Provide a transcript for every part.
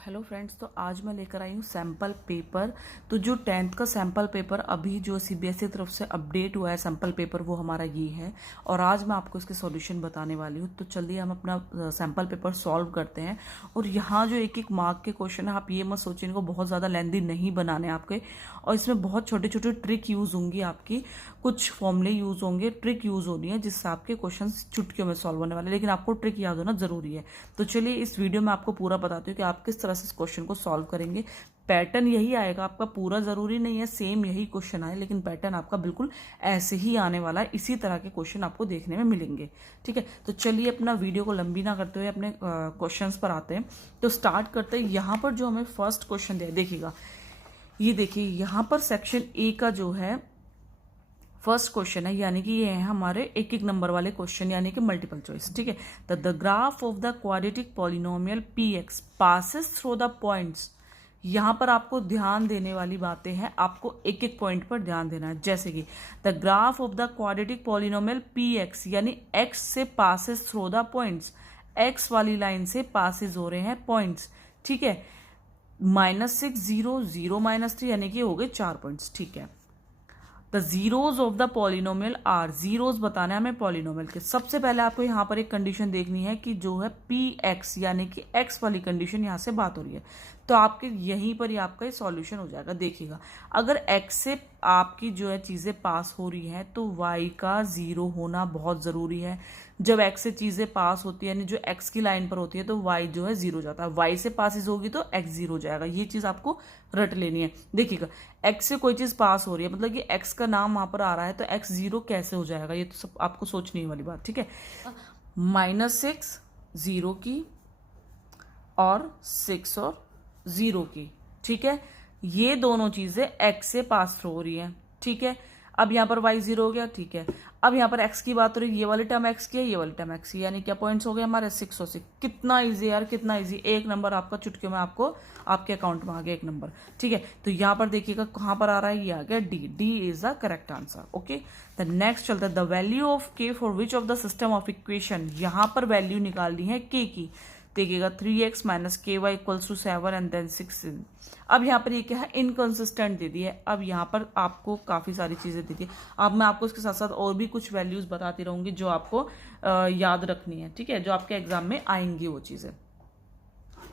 Hello friends, तो आज मैं लेकर आई हूँ सैम्पल पेपर। तो जो 10th का सैम्पल पेपर अभी जो सीबीएसई तरफ से अपडेट हुआ है सैम्पल पेपर, वो हमारा ये है और आज मैं आपको इसके सॉल्यूशन बताने वाली हूँ। तो चलिए हम अपना सैम्पल पेपर सॉल्व करते हैं। और यहाँ जो एक एक मार्क के क्वेश्चन है, आप ये मत सोचिए इनको बहुत ज़्यादा लेंथी नहीं बनाने आपके, और इसमें बहुत छोटे छोटे ट्रिक यूज़ होंगी, आपकी कुछ फॉर्मूले यूज़ होंगे, ट्रिक यूज़ होनी है जिससे आपके क्वेश्चन चुटकियों में सॉल्व होने वाले, लेकिन आपको ट्रिक याद होना ज़रूरी है। तो चलिए इस वीडियो में आपको पूरा बताती हूँ कि आप किस तरह से इस क्वेश्चन को सॉल्व करेंगे। पैटर्न यही आएगा आपका, पूरा ज़रूरी नहीं है सेम यही क्वेश्चन आए, लेकिन पैटर्न आपका बिल्कुल ऐसे ही आने वाला है। इसी तरह के क्वेश्चन आपको देखने में मिलेंगे। ठीक है, तो चलिए अपना वीडियो को लंबी ना करते हुए अपने क्वेश्चंस पर आते हैं। तो स्टार्ट करते हैं। यहाँ पर जो हमें फर्स्ट क्वेश्चन दिया, देखिएगा ये देखिए, यहाँ पर सेक्शन ए का जो है फर्स्ट क्वेश्चन है, यानी कि ये है हमारे एक एक नंबर वाले क्वेश्चन, यानी कि मल्टीपल चॉइस। ठीक है, the graph of the quadratic polynomial P x passes through the points. यहाँ पर आपको ध्यान देने वाली बातें हैं, आपको एक एक पॉइंट पर ध्यान देना है। जैसे कि the graph of the quadratic polynomial P x, यानी एक्स से passes through the points, x वाली लाइन से पासिस हो रहे हैं पॉइंट्स। ठीक है, -6 0 0 -3, यानी कि हो गए 4 पॉइंट्स। ठीक है, the zeros of the polynomial are, zeros बताना है हमें पॉलिनोमियल के। सबसे पहले आपको यहाँ पर एक कंडीशन देखनी है कि जो है पी एक्स, यानी कि एक्स वाली कंडीशन यहाँ से बात हो रही है, तो आपके यहीं पर ही आपका ये सॉल्यूशन हो जाएगा। देखिएगा, अगर एक्स से आपकी जो है चीज़ें पास हो रही हैं तो वाई का ज़ीरो होना बहुत ज़रूरी है। जब एक्स से चीज़ें पास होती है, यानी जो एक्स की लाइन पर होती है, तो वाई जो है ज़ीरो जाता है। वाई से पासिस होगी तो एक्स ज़ीरो जाएगा, ये चीज़ आपको रट लेनी है। देखिएगा, एक्स से कोई चीज़ पास हो रही है, मतलब कि एक्स का नाम वहाँ पर आ रहा है, तो एक्स ज़ीरो कैसे हो जाएगा, ये तो सब आपको सोचने वाली बात। ठीक है, -6 0 की और 6 और 0 की। ठीक है, ये दोनों चीज़ें एक्स से पास थ्रू हो रही हैं। ठीक है, अब यहाँ पर वाई 0 हो गया। ठीक है, अब यहाँ पर एक्स की बात हो रही है, ये वाली टर्म एक्स की है, ये वाली टर्म एक्स की, यानी क्या पॉइंट्स हो गए हमारे 6 और 6। कितना इजी यार, कितना इजी, एक नंबर आपका चुटकियों में आपको आपके अकाउंट में आ गया एक नंबर। ठीक है, तो यहाँ पर देखिएगा कहाँ पर आ रहा है, ये आ गया D. D is the correct answer. Okay, the next चलता है, द वैल्यू ऑफ के for which of the system of equation. यहाँ पर वैल्यू निकालनी है के की। देखिएगा 3x - ky = 7 एंड देन 6। अब यहाँ पर ये क्या है, इनकंसिस्टेंट दे दी है। अब यहाँ पर आपको काफ़ी सारी चीज़ें दी थी, अब मैं आपको इसके साथ साथ और भी कुछ वैल्यूज़ बताती रहूँगी जो आपको याद रखनी है। ठीक है, जो आपके एग्जाम में आएंगी वो चीज़ें।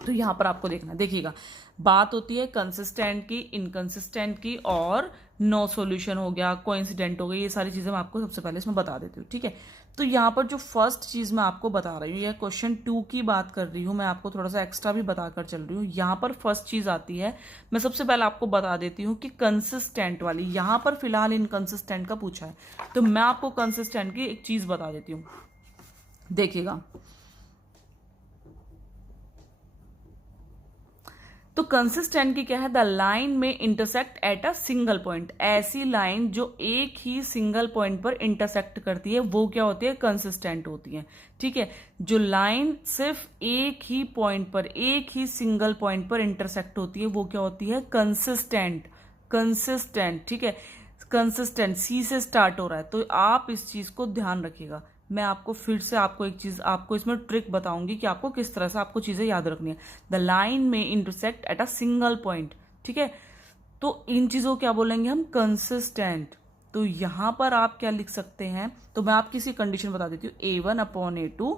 तो यहाँ पर आपको देखना, देखिएगा बात होती है कंसिस्टेंट की, इनकंसिस्टेंट की, और नो सॉल्यूशन हो गया, कोइंसिडेंट हो गई, ये सारी चीज़ें मैं आपको सबसे पहले इसमें बता देती हूँ। ठीक है, तो यहाँ पर जो फर्स्ट चीज़ मैं आपको बता रही हूँ, यह क्वेश्चन 2 की बात कर रही हूँ, मैं आपको थोड़ा सा एक्स्ट्रा भी बताकर चल रही हूँ। यहाँ पर फर्स्ट चीज़ आती है, मैं सबसे पहले आपको बता देती हूँ कि कंसिस्टेंट वाली, यहाँ पर फिलहाल इनकंसिस्टेंट का पूछा है, तो मैं आपको कंसिस्टेंट की एक चीज़ बता देती हूँ। देखिएगा, तो कंसिस्टेंट की क्या है, द लाइन में intersect at a single point. ऐसी लाइन जो एक ही सिंगल पॉइंट पर इंटरसेक्ट करती है वो क्या होती है, कंसिस्टेंट होती है। ठीक है, जो लाइन सिर्फ एक ही पॉइंट पर, एक ही सिंगल पॉइंट पर इंटरसेक्ट होती है वो क्या होती है, कंसिस्टेंट। कंसिस्टेंट, ठीक है, कंसिस्टेंट सी से स्टार्ट हो रहा है, तो आप इस चीज को ध्यान रखिएगा। मैं आपको फिर से आपको एक चीज, आपको इसमें ट्रिक बताऊंगी कि आपको किस तरह से आपको चीजें याद रखनी है। द लाइन में intersect at a single point. ठीक है, तो इन चीजों को क्या बोलेंगे हम, कंसिस्टेंट। तो यहां पर आप क्या लिख सकते हैं, तो मैं आपकी सी कंडीशन बता देती हूँ, A1/A2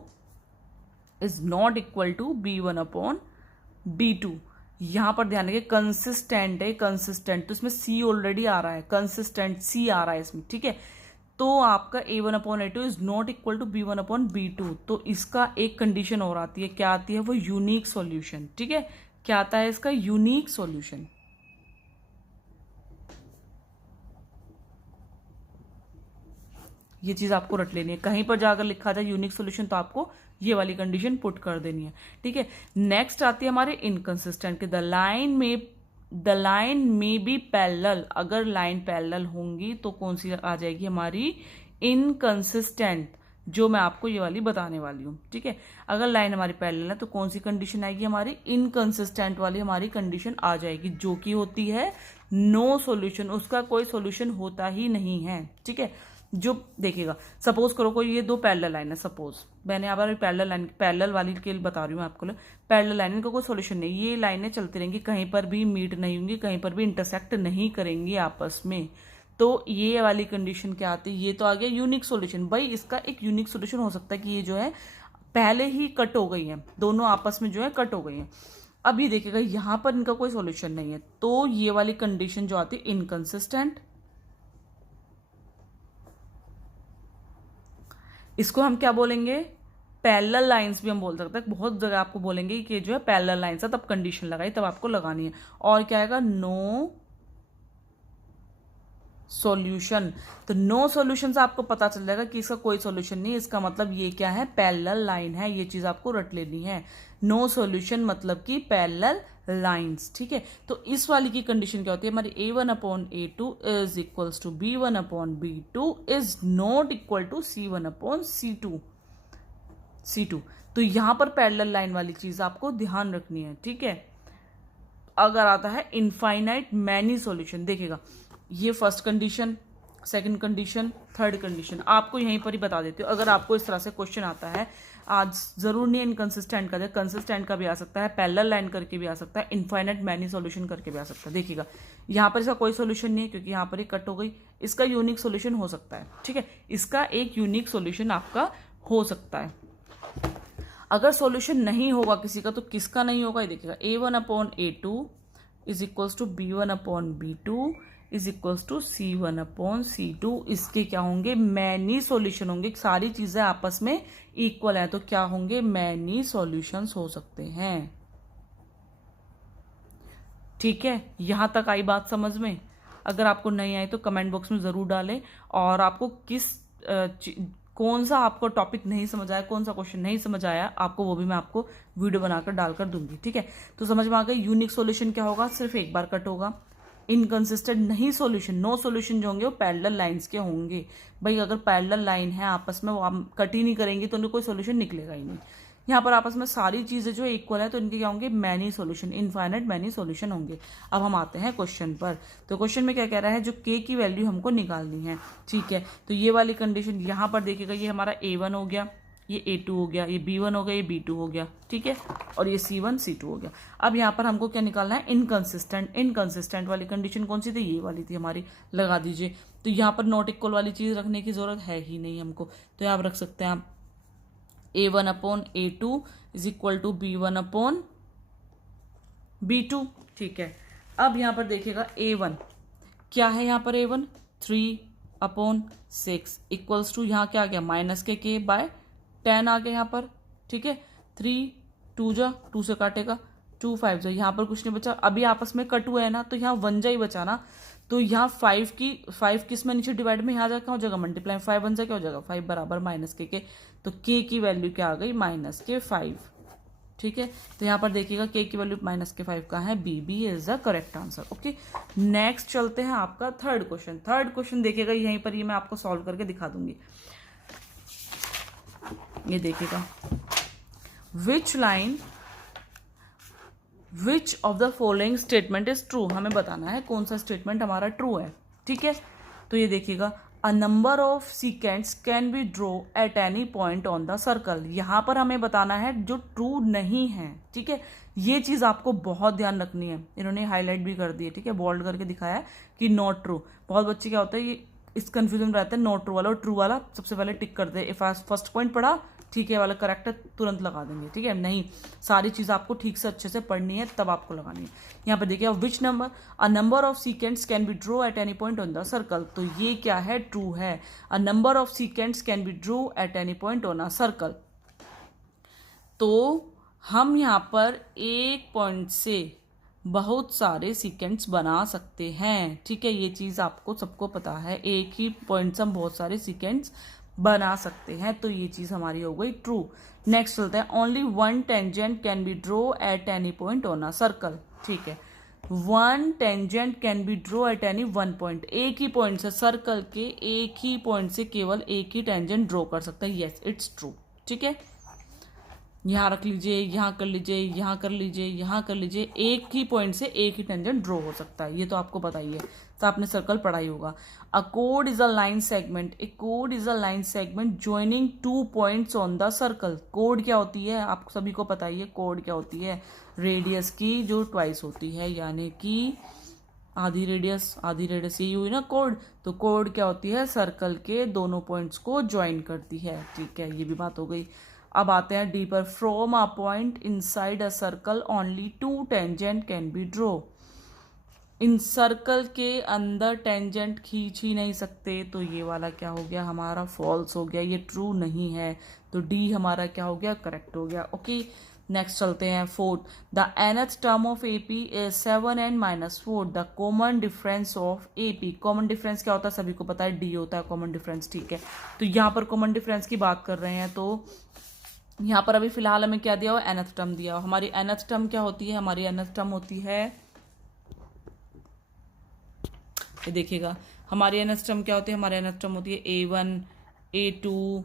is not equal to B1/B2। यहां पर ध्यान रखिए, कंसिस्टेंट है, कंसिस्टेंट, तो इसमें सी ऑलरेडी आ रहा है, कंसिस्टेंट सी आ रहा है इसमें। ठीक है, तो आपका A1/A2 is not equal to B1/B2। तो इसका एक कंडीशन और आती है, क्या आती है वो, यूनिक सॉल्यूशन। ठीक है, क्या आता है इसका, यूनिक सॉल्यूशन। ये चीज आपको रट लेनी है, कहीं पर जाकर लिखा जाए यूनिक सॉल्यूशन तो आपको ये वाली कंडीशन पुट कर देनी है। ठीक है, नेक्स्ट आती है हमारे इनकंसिस्टेंट के, द लाइन में बी पैरेलल। अगर लाइन पैरेलल होंगी तो कौन सी आ जाएगी हमारी, इनकंसिस्टेंट, जो मैं आपको ये वाली बताने वाली हूँ। ठीक है, अगर लाइन हमारी पैरेलल है तो कौन सी कंडीशन आएगी हमारी, इनकंसिस्टेंट वाली हमारी कंडीशन आ जाएगी, जो कि होती है नो सॉल्यूशन, उसका कोई सॉल्यूशन होता ही नहीं है। ठीक है, जो देखिएगा, सपोज करो कोई ये दो पैरेलल लाइन है, सपोज मैंने यहाँ पर पैरेलल वाली के लिए बता रही हूँ आपको, पैरेलल लाइन, इनका कोई सोल्यूशन नहीं, ये लाइनें चलती रहेंगी, कहीं पर भी मीट नहीं होंगी, कहीं पर भी इंटरसेक्ट नहीं करेंगी आपस में। तो ये वाली कंडीशन क्या आती है, ये तो आ गया यूनिक सोल्यूशन। भाई इसका एक यूनिक सोल्यूशन हो सकता है कि ये जो है पहले ही कट हो गई है, दोनों आपस में जो है कट हो गई है। अब ये देखिएगा यहाँ पर इनका कोई सॉल्यूशन नहीं है, तो ये वाली कंडीशन जो आती है इनकंसिस्टेंट, इसको हम क्या बोलेंगे, पैरेलल लाइंस भी हम बोल सकते हैं। बहुत जगह आपको बोलेंगे कि जो है पैरेलल लाइंस है, तब कंडीशन लगाई, तब आपको लगानी है। और क्या आएगा, नो सॉल्यूशन। तो नो सॉल्यूशन से आपको पता चल जाएगा कि इसका कोई सॉल्यूशन नहीं है, इसका मतलब ये क्या है, पैरेलल लाइन है, ये चीज आपको रट लेनी है। नो सॉल्यूशन मतलब कि पैरेलल लाइंस, ठीक है। तो इस वाली की कंडीशन क्या होती है हमारी, a1/a2 is equals to b1/b2 is not equal to c1/c2। तो यहां पर पैरेलल लाइन वाली चीज आपको ध्यान रखनी है, ठीक है। अगर आता है इनफाइनाइट मैनी सॉल्यूशन, देखिएगा ये first condition, second condition, third condition आपको यहीं पर ही बता देती हूँ। अगर आपको इस तरह से क्वेश्चन आता है, आज जरूर नहीं इनकंसिस्टेंट का, कंसिस्टेंट का भी आ सकता है, पैरेलल लाइन करके भी आ सकता है, इनफाइनाइट मैनी सॉल्यूशन करके भी आ सकता है। देखिएगा यहाँ पर इसका कोई सॉल्यूशन नहीं है क्योंकि यहाँ पर ही कट हो गई, इसका यूनिक सॉल्यूशन हो सकता है, ठीक है। इसका एक यूनिक सॉल्यूशन आपका हो सकता है। अगर सॉल्यूशन नहीं होगा किसी का, तो किसका नहीं होगा, ये देखिएगा a1/a2 is equals to b1/b2 is equals to c1/c2। इसके क्या होंगे, मैनी सॉल्यूशन होंगे, सारी चीजें आपस में इक्वल है, तो क्या होंगे, मैनी सॉल्यूशंस हो सकते हैं, ठीक है। यहां तक आई बात समझ में? अगर आपको नहीं आई तो कमेंट बॉक्स में जरूर डालें, और आपको कौन सा आपको टॉपिक नहीं समझ आया, कौन सा क्वेश्चन नहीं समझ आया आपको, वो भी मैं आपको वीडियो बनाकर डालकर दूंगी, ठीक है। तो समझ में आ गई, यूनिक सॉल्यूशन क्या होगा, सिर्फ एक बार कट होगा। इनकंसिस्टेंट नहीं सॉल्यूशन, नो सॉल्यूशन जो होंगे वो पैरेलल लाइंस के होंगे। भाई अगर पैरेलल लाइन है आपस में, वो आप कट ही नहीं करेंगे तो उनका कोई सॉल्यूशन निकलेगा ही नहीं। यहाँ पर आपस में सारी चीजें जो इक्वल है, तो इनके क्या होंगे, many solution, infinite many solution होंगे। अब हम आते हैं क्वेश्चन पर। तो क्वेश्चन में क्या कह रहा है, जो k की वैल्यू हमको निकालनी है, ठीक है। तो ये वाली कंडीशन यहाँ पर देखिएगा, ये हमारा a1 हो गया, ये a2 हो गया, ये b1 हो गया, ये b2 हो गया, ठीक है, और ये c1 c2 हो गया। अब यहाँ पर हमको क्या निकालना है, इनकंसिस्टेंट। इनकंसिस्टेंट वाली कंडीशन कौन सी थी, ये वाली थी हमारी, लगा दीजिए। तो यहाँ पर नॉट इक्वल वाली चीज रखने की जरूरत है ही नहीं हमको, तो यहाँ रख सकते हैं आप a1/a2 is equal to b1/b2, ठीक है। अब यहाँ पर देखिएगा a1 क्या है, यहाँ पर a1 3/6 इक्वल्स टू, यहाँ क्या आ गया, माइनस के k/10 आ गया यहाँ पर, ठीक है। 3 2 जा 2 से काटेगा, 2 5 जा, यहाँ पर कुछ नहीं बचा, अभी आपस में कट हुआ है ना, तो यहाँ 1 जा ही बचा ना, तो यहाँ 5 किस में नीचे डिवाइड में, यहाँ जाकर क्या हो जाएगा, मल्टीप्लाई, 5 1 जा क्या हो जाएगा, 5 बराबर माइनस के, तो k की वैल्यू क्या आ गई, -5, ठीक है। तो यहाँ पर देखिएगा k की वैल्यू -5 का है, B is the correct answer, okay. Next चलते हैं आपका थर्ड क्वेश्चन। थर्ड क्वेश्चन देखिएगा यहीं पर, ये मैं आपको सॉल्व करके दिखा दूंगी। ये देखिएगा, which of the following statement is true, हमें बताना है कौन सा स्टेटमेंट हमारा ट्रू है, ठीक है। तो ये देखिएगा, a number of seconds can be draw at any point on the circle. यहाँ पर हमें बताना है जो ट्रू नहीं है, ठीक है। ये चीज आपको बहुत ध्यान रखनी है, इन्होंने हाईलाइट भी कर दी है, ठीक है, बोल्ड करके दिखाया है कि नॉट ट्रू। बहुत बच्चे क्या होता है, ये इस कंफ्यूजन रहता है, नॉट ट्रू वाला और ट्रू वाला सबसे पहले टिक कर दे, फर्स्ट पॉइंट पढ़ा, ठीक है वाला करेक्ट है, तुरंत लगा देंगे, ठीक है। नहीं, सारी चीज आपको ठीक से अच्छे से पढ़नी है, तब आपको लगानी है। यहाँ पे देखिए, which number, a number of seconds can be draw at any point on the circle. तो ये क्या है, ट्रू है। A number of seconds can be draw at any point on a circle. तो हम यहाँ पर एक पॉइंट से बहुत सारे सीकेंड्स बना सकते हैं, ठीक है। ये चीज आपको सबको पता है, एक ही पॉइंट से हम बहुत सारे सीकेंड्स बना सकते हैं, तो ये चीज हमारी हो गई ट्रू। नेक्स्ट चलते हैं, only one tangent can be draw at any point on a circle, ठीक है। One tangent can be draw at any one point, एक ही पॉइंट से, सर्कल के एक ही पॉइंट से केवल एक ही टेंजेंट ड्रॉ कर सकते हैं, यस इट्स ट्रू, ठीक है। यहाँ रख लीजिए, यहाँ कर लीजिए, यहाँ कर लीजिए, यहाँ कर लीजिए, एक ही पॉइंट से एक ही टेंजेंट ड्रॉ हो सकता है, ये तो आपको पता ही है, तो आपने सर्कल पढ़ा ही होगा। A code is a line segment, A code is a line segment joining two points on the circle. Code क्या होती है, आप सभी को पता ही है कोड क्या होती है, रेडियस की जो ट्वाइस होती है, यानी कि आधी रेडियस, आधी रेडियस यही हुई ना कोड। तो कोड क्या होती है, सर्कल के दोनों पॉइंट्स को ज्वाइन करती है, ठीक है, ये भी बात हो गई। अब आते हैं डी पर। From a point inside a circle only two tangent can be draw. इन सर्कल के अंदर टेंजेंट खींच ही नहीं सकते, तो ये वाला क्या हो गया हमारा, फॉल्स हो गया, ये ट्रू नहीं है, तो डी हमारा क्या हो गया, करेक्ट हो गया। ओके, नेक्स्ट चलते हैं fourth. The nth term of AP is 7n-4, the common difference of AP. Common difference क्या होता है, सभी को पता है, डी होता है कॉमन डिफरेंस, ठीक है। तो यहाँ पर कॉमन डिफरेंस की बात कर रहे हैं, तो यहाँ पर अभी फिलहाल हमें क्या दिया हुआ, nth टर्म दिया हुआ। हमारी nth टर्म क्या होती है, हमारी nth टर्म होती है, ये देखिएगा हमारी nth टर्म क्या होती है, हमारी nth टर्म होती है A1, A2,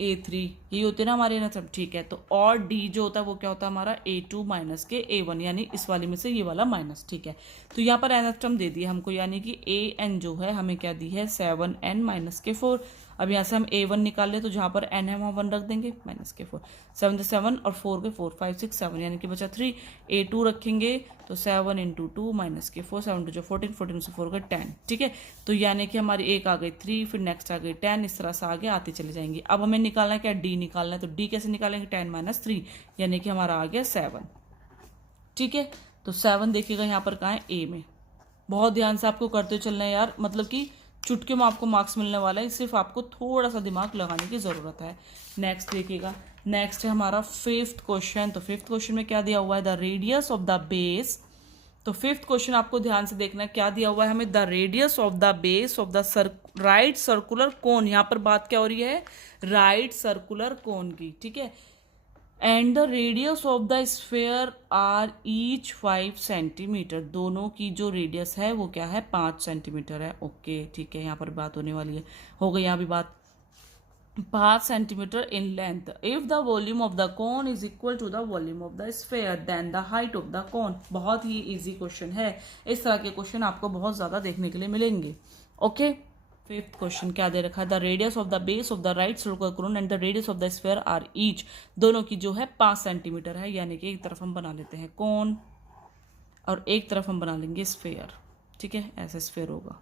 A3, ये होते हैं ना हमारे nth टर्म, ठीक है। तो और D जो होता है वो क्या होता है हमारा A2 माइनस के A1, यानी इस वाले में से ये वाला माइनस, ठीक है। तो यहाँ पर nth टर्म दे दी है हमको, यानी कि AN जो है हमें क्या दी है, 7n-4। अब यहाँ से हम A1 निकाल ले, तो जहाँ पर n है वहाँ 1 रख देंगे, माइनस के 4, 7 7 और 4 के 4, 5 6 7, यानी कि बचा 3। A2 रखेंगे तो 7 × 2 माइनस के 4, 7 2 14, 14 से 4 का 10, ठीक है। तो यानी कि हमारी एक आ गई 3, फिर नेक्स्ट आ गई 10, इस तरह से आगे आते चले जाएंगे। अब हमें निकालना है क्या, डी निकालना है, तो डी कैसे निकालेंगे, 10 - 3, यानी कि हमारा आ गया 7, ठीक है। तो 7 देखिएगा यहाँ पर कहाँ है, ए में। बहुत ध्यान से आपको करते चलना है यार, मतलब कि चुटकी में आपको मार्क्स मिलने वाला है, सिर्फ आपको थोड़ा सा दिमाग लगाने की ज़रूरत है। नेक्स्ट देखिएगा, नेक्स्ट है हमारा फिफ्थ क्वेश्चन। तो फिफ्थ क्वेश्चन में क्या दिया हुआ है, the radius of the base. तो फिफ्थ क्वेश्चन आपको ध्यान से देखना है, क्या दिया हुआ है हमें, the radius of the base of the right circular कोन। यहाँ पर बात क्या हो रही है, राइट सर्कुलर कोन की, ठीक है। And the radius of the sphere are each 5 centimetre. दोनों की जो रेडियस है वो क्या है, 5 सेंटीमीटर है। ओके, ठीक है, यहाँ पर बात होने वाली है, हो गई यहाँ भी बात। 5 centimetre in length. If the volume of the cone is equal to the volume of the sphere then the height of the cone. बहुत ही इजी क्वेश्चन है, इस तरह के क्वेश्चन आपको बहुत ज्यादा देखने के लिए मिलेंगे। ओके, फिफ्थ क्वेश्चन क्या दे रखा है, the radius of the base of the right circular cone and the radius of the sphere are each. दोनों की जो है 5 सेंटीमीटर है, यानी कि एक तरफ हम बना लेते हैं कोन और एक तरफ हम बना लेंगे स्फेयर, ठीक है, ऐसा स्फेयर होगा।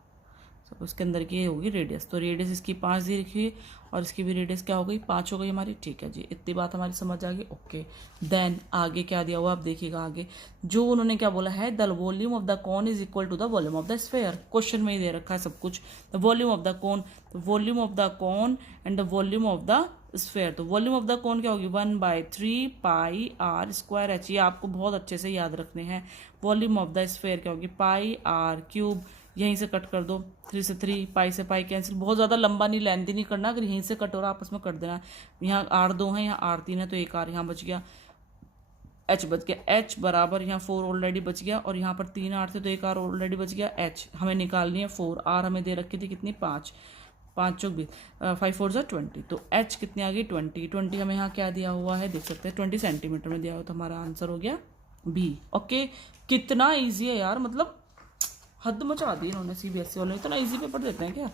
तो उसके अंदर की होगी रेडियस, तो रेडियस इसकी 5 दी रखी है और इसकी भी रेडियस क्या हो गई, 5 हो गई हमारी, ठीक है जी, इतनी बात हमारी समझ आ गई। ओके, देन आगे क्या दिया हुआ आप देखिएगा, आगे जो उन्होंने क्या बोला है, the volume of the cone is equal to the volume of the sphere. Question में ही दे रखा है सब कुछ, the volume of the cone, the volume of the cone and the volume of the sphere. तो वॉल्यूम ऑफ द कोन क्या होगी, 1/3 पाई आर स्क्वायर एच। ये आपको बहुत अच्छे से याद रखने हैं। वॉल्यूम ऑफ द स्फेयर क्या होगी, पाई आर क्यूब, यहीं से कट कर दो, 3 से 3, पाई से पाई कैंसिल। बहुत ज़्यादा लंबा नहीं, लेंथी नहीं करना, अगर यहीं से कट हो रहा आपस में कर देना। यहाँ R2 है, यहाँ R3 है, तो एक R यहाँ बच गया, H बच गया, H बराबर यहाँ 4 ऑलरेडी बच गया, और यहाँ पर 3 R थे तो एक R ऑलरेडी बच गया। H हमें निकालनी है 4, R हमें दे रखी थी कितनी, 5, 5 चौक 20, 5 4 20, तो H कितनी आ गई, 20 हमें यहाँ क्या दिया हुआ है, देख सकते हैं 20 सेंटीमीटर में दिया हुआ, तो हमारा आंसर हो गया बी। ओके, कितना ईजी है यार, मतलब हद मचा दी इन्होंने, सीबीएसई वाले इतना इजी पेपर देते हैं क्या,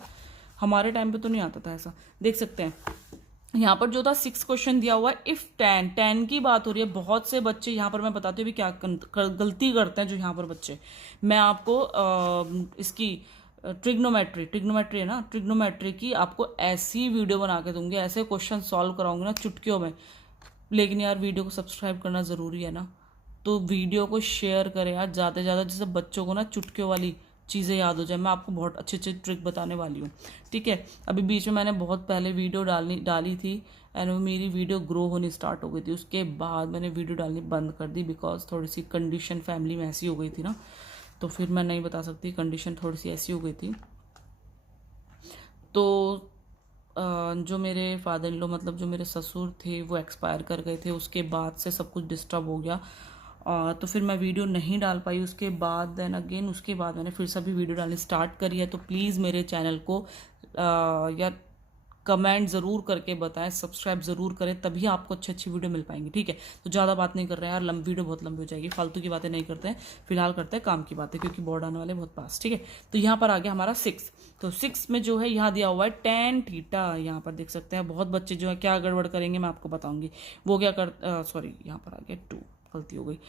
हमारे टाइम पे तो नहीं आता था ऐसा। देख सकते हैं यहाँ पर जो था 6 क्वेश्चन दिया हुआ है, इफ 10 की बात हो रही है। बहुत से बच्चे यहाँ पर मैं बताती हूँ क्या गलती करते हैं जो यहाँ पर बच्चे, मैं आपको इसकी ट्रिग्नोमेट्री है ना, ट्रिग्नोमेट्री की आपको ऐसी वीडियो बना के दूंगी, ऐसे क्वेश्चन सॉल्व कराऊंगी ना चुटकियों में। लेकिन यार वीडियो को सब्सक्राइब करना ज़रूरी है ना, तो वीडियो को शेयर करें यार ज़्यादा से ज़्यादा, जिससे बच्चों को ना चुटकियों वाली चीज़ें याद हो जाए। मैं आपको बहुत अच्छे अच्छे ट्रिक बताने वाली हूँ, ठीक है। अभी बीच में मैंने बहुत पहले वीडियो डाली थी एंड मेरी वीडियो ग्रो होनी स्टार्ट हो गई थी, उसके बाद मैंने वीडियो डालनी बंद कर दी, बिकॉज थोड़ी सी कंडीशन फैमिली में ऐसी हो गई थी ना, तो फिर मैं नहीं बता सकती, कंडीशन थोड़ी सी ऐसी हो गई थी। तो जो मेरे फादर इन लॉ, मतलब जो मेरे ससुर थे, वो एक्सपायर कर गए थे, उसके बाद से सब कुछ डिस्टर्ब हो गया, तो फिर मैं वीडियो नहीं डाल पाई उसके बाद। देन अगेन उसके बाद मैंने फिर से भी वीडियो डालनी स्टार्ट करी है। तो प्लीज़ मेरे चैनल को या कमेंट ज़रूर करके बताएं, सब्सक्राइब ज़रूर करें, तभी आपको अच्छी अच्छी वीडियो मिल पाएंगी। ठीक है, तो ज़्यादा बात नहीं कर रहे हैं यार, वीडियो बहुत लंबी हो जाएगी, फालतू की बातें नहीं करते हैं, फिलहाल करते हैं काम की बातें, क्योंकि बोर्ड आने वाले बहुत पास। ठीक है, तो यहाँ पर आ गया हमारा 6। तो 6 में जो है यहाँ दिया हुआ है tan थीटा, यहाँ पर देख सकते हैं। बहुत बच्चे जो है क्या गड़बड़ करेंगे मैं आपको बताऊंगी। वो क्या कर सॉरी यहाँ पर आ गया 2, गलती हो गई।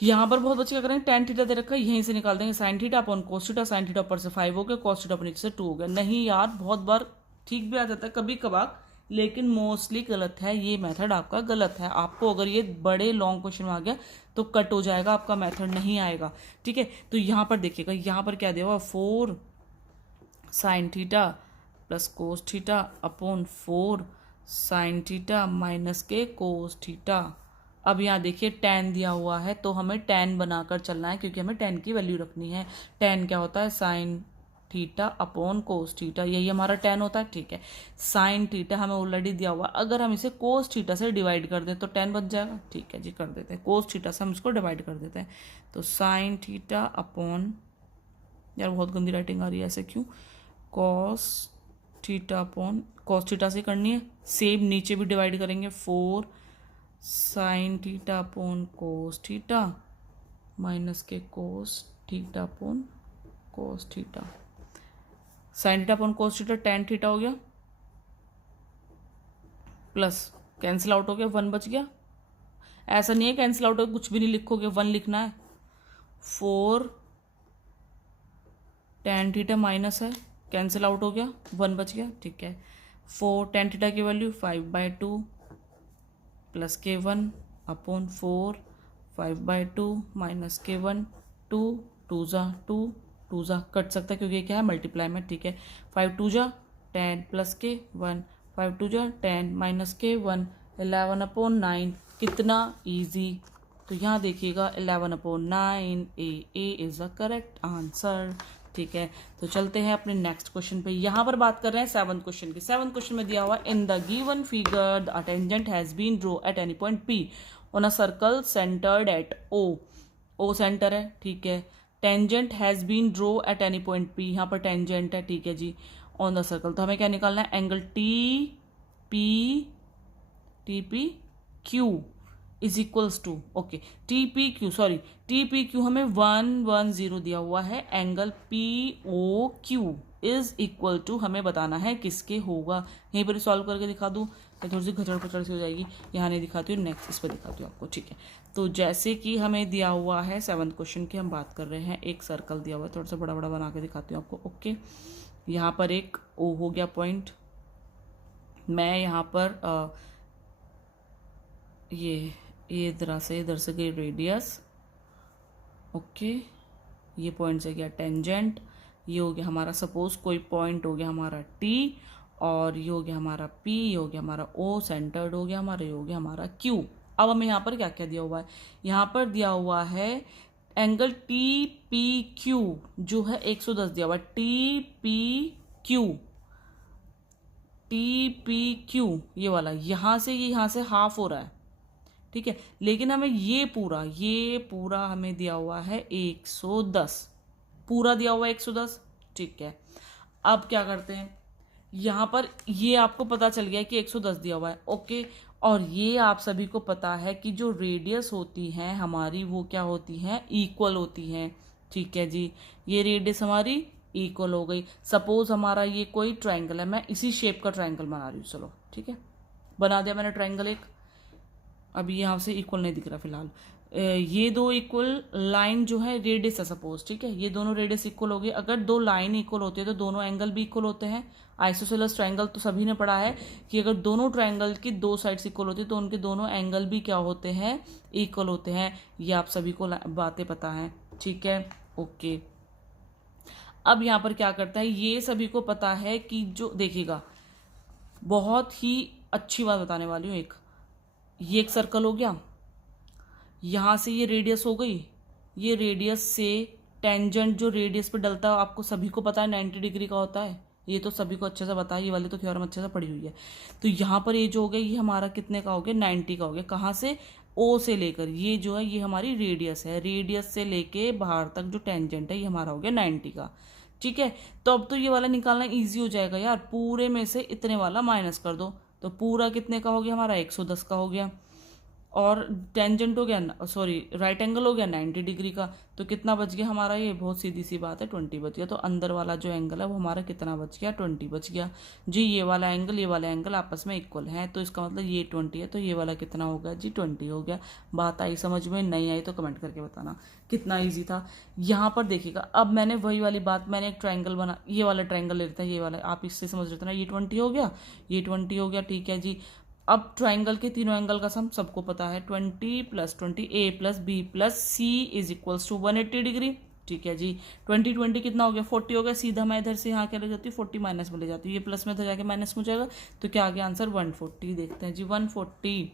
यहाँ पर बहुत बच्चे क्या करेंगे, tan थीटा दे रखा है, यहीं से निकाल देंगे sin theta upon cos theta. sin theta ऊपर से 5 हो गया, cos थीटा नीचे से 2 हो गया। नहीं यार, बहुत बार ठीक भी आ जाता है कभी कभार, लेकिन मोस्टली गलत है, ये मेथड आपका गलत है। आपको अगर ये बड़े लॉन्ग क्वेश्चन में आ गया तो कट हो जाएगा, आपका मेथड नहीं आएगा। ठीक है, तो यहाँ पर देखिएगा, यहाँ पर क्या दिया हुआ, 4 sin theta plus cos theta upon 4 sin theta minus के cos थीटा। अब यहाँ देखिए tan दिया हुआ है, तो हमें tan बनाकर चलना है, क्योंकि हमें tan की वैल्यू रखनी है। tan क्या होता है, sin theta upon cos theta, यही हमारा tan होता है। ठीक है, sin थीटा हमें ऑलरेडी दिया हुआ, अगर हम इसे कोस थीटा से डिवाइड कर दें तो tan बन जाएगा। ठीक है जी, कर देते हैं, कोस थीटा से हम इसको डिवाइड कर देते हैं, तो sin थीटा अपॉन, यार बहुत गंदी राइटिंग आ रही है, ऐसे क्यों, cos theta upon, cos theta से करनी है, सेम नीचे भी डिवाइड करेंगे, 4 sin theta upon cos theta minus के cos theta upon cos theta. sin theta upon cos theta tan theta हो गया, प्लस कैंसिल आउट हो गया, 1 बच गया। ऐसा नहीं है कैंसिल आउट हो गया कुछ भी नहीं लिखोगे, 1 लिखना है। 4 tan थीटा माइनस है, कैंसिल आउट हो गया, 1 बच गया। ठीक है, 4 tan थीटा की value 5/2 plus k1 upon 4 5/2 minus k1, 2 2 जा 2 2 जा कट सकता है, क्योंकि ये क्या है, मल्टीप्लाई में। ठीक है, 5 2 जा 10 प्लस k1, 5 2 जा 10 माइनस k1, 11/9। कितना ईजी, तो यहाँ देखिएगा 11/9, ए इज अ करेक्ट आंसर। ठीक है, तो चलते हैं अपने नेक्स्ट क्वेश्चन पे। यहाँ पर बात कर रहे हैं 7th क्वेश्चन की। 7th क्वेश्चन में दिया हुआ, in the given figure the tangent has been draw at any point P on a circle centred at O centre है। ठीक है, tangent has been draw at any point P, यहाँ पर tangent है। ठीक है जी, ऑन द सर्कल, तो हमें क्या निकालना है, angle TP Q is equals to, okay, TPQ हमें 110 दिया हुआ है, एंगल POQ इज इक्वल टू हमें बताना है किसके होगा। यहीं पर सॉल्व करके दिखा दूँ, थोड़ी सी घचड़ पचड़ सी हो जाएगी, यहाँ नहीं दिखाती हूँ, नेक्स्ट इस पर दिखाती हूँ आपको। ठीक है, तो जैसे कि हमें दिया हुआ है 7th क्वेश्चन की हम बात कर रहे हैं, एक सर्कल दिया हुआ है, थोड़ा सा बड़ा बड़ा बना के दिखाती हूँ आपको। ओके, यहाँ पर एक O हो गया पॉइंट, मैं यहाँ पर ये इधर से गई रेडियस। ओके, ये पॉइंट से गया टेंजेंट, ये हो गया हमारा, सपोज कोई पॉइंट हो गया हमारा T, और ये हो गया हमारा P, ये हो गया हमारा O, सेंटर्ड हो गया हमारा, ये हो गया हमारा Q। अब हमें यहाँ पर क्या क्या दिया हुआ है, यहाँ पर दिया हुआ है एंगल TPQ जो है 110 दिया हुआ है, TPQ ये वाला, यहाँ से हाफ हो रहा है। ठीक है, लेकिन हमें ये पूरा हमें दिया हुआ है 110, पूरा दिया हुआ है 110। ठीक है, अब क्या करते हैं, यहाँ पर ये आपको पता चल गया कि 110 दिया हुआ है। ओके, और ये आप सभी को पता है कि जो रेडियस होती हैं हमारी, वो क्या होती हैं, इक्वल होती हैं। ठीक है जी, ये रेडियस हमारी इक्वल हो गई। सपोज हमारा ये कोई ट्रायंगल है, मैं इसी शेप का ट्रायंगल बना रही हूँ, चलो ठीक है, बना दिया मैंने ट्रायंगल एक। अभी यहाँ से इक्वल नहीं दिख रहा फिलहाल, ये दो इक्वल लाइन जो है रेडियस है सपोज। ठीक है, ये दोनों रेडियस इक्वल हो गई। अगर दो लाइन इक्वल होती है तो दोनों एंगल भी इक्वल होते हैं। आइसोसेलेस ट्रायंगल तो सभी ने पढ़ा है कि अगर दोनों ट्रायंगल की दो साइड्स इक्वल होती है तो उनके दोनों एंगल भी क्या होते हैं, इक्वल होते हैं। ये आप सभी को बातें पता हैं। ठीक है, ओके। अब यहाँ पर क्या करता है, ये सभी को पता है कि जो देखिएगा, बहुत ही अच्छी बात बताने वाली हूँ। ये एक सर्कल हो गया, यहाँ से ये रेडियस हो गई, ये रेडियस से टेंजेंट जो रेडियस पे डलता है आपको सभी को पता है 90 डिग्री का होता है। ये तो सभी को अच्छे से पता है, ये वाली तो थ्योरम अच्छे से पढ़ी हुई है। तो यहाँ पर ये जो हो गया, ये हमारा कितने का हो गया, 90 का हो गया। कहाँ से, ओ से लेकर, ये जो है ये हमारी रेडियस है, रेडियस से लेके बाहर तक जो टेंजेंट है ये हमारा हो गया 90 का। ठीक है। तो अब तो ये वाला निकालना इजी हो जाएगा यार, पूरे में से इतने वाला माइनस कर दो, तो पूरा कितने का हो गया हमारा 110 का हो गया, और टेंजेंट हो गया, सॉरी राइट एंगल हो गया 90 डिग्री का, तो कितना बच गया हमारा, ये बहुत सीधी सी बात है 20 बच गया। तो अंदर वाला जो एंगल है वो हमारा कितना बच गया, 20 बच गया जी। ये वाला एंगल आपस में इक्वल है, तो इसका मतलब ये 20 है, तो ये वाला कितना होगा जी 20 हो गया। बात आई समझ में, नहीं आई तो कमेंट करके बताना। कितना ईजी था। यहाँ पर देखिएगा, अब मैंने वही वाली बात, मैंने एक ट्राइंगल बना, ये वाला ट्राइंगल ले लेते हैं, ये वाला आप इससे समझ रहे थे ना, ये 20 हो गया, ये 20 हो गया, ठीक है जी। अब ट्राइंगल के तीनों एंगल का सम सबको पता है, 20 + 20 A + B + C = 180 डिग्री, ठीक है जी। 20 कितना हो गया, 40 हो गया। सीधा मैं इधर से यहाँ क्या ले जाती हूँ, 40 माइनस में ले जाती हूँ, ये प्लस में इधर जाके माइनस में हो जाएगा, तो क्या आ गया आंसर 140। देखते हैं जी 140,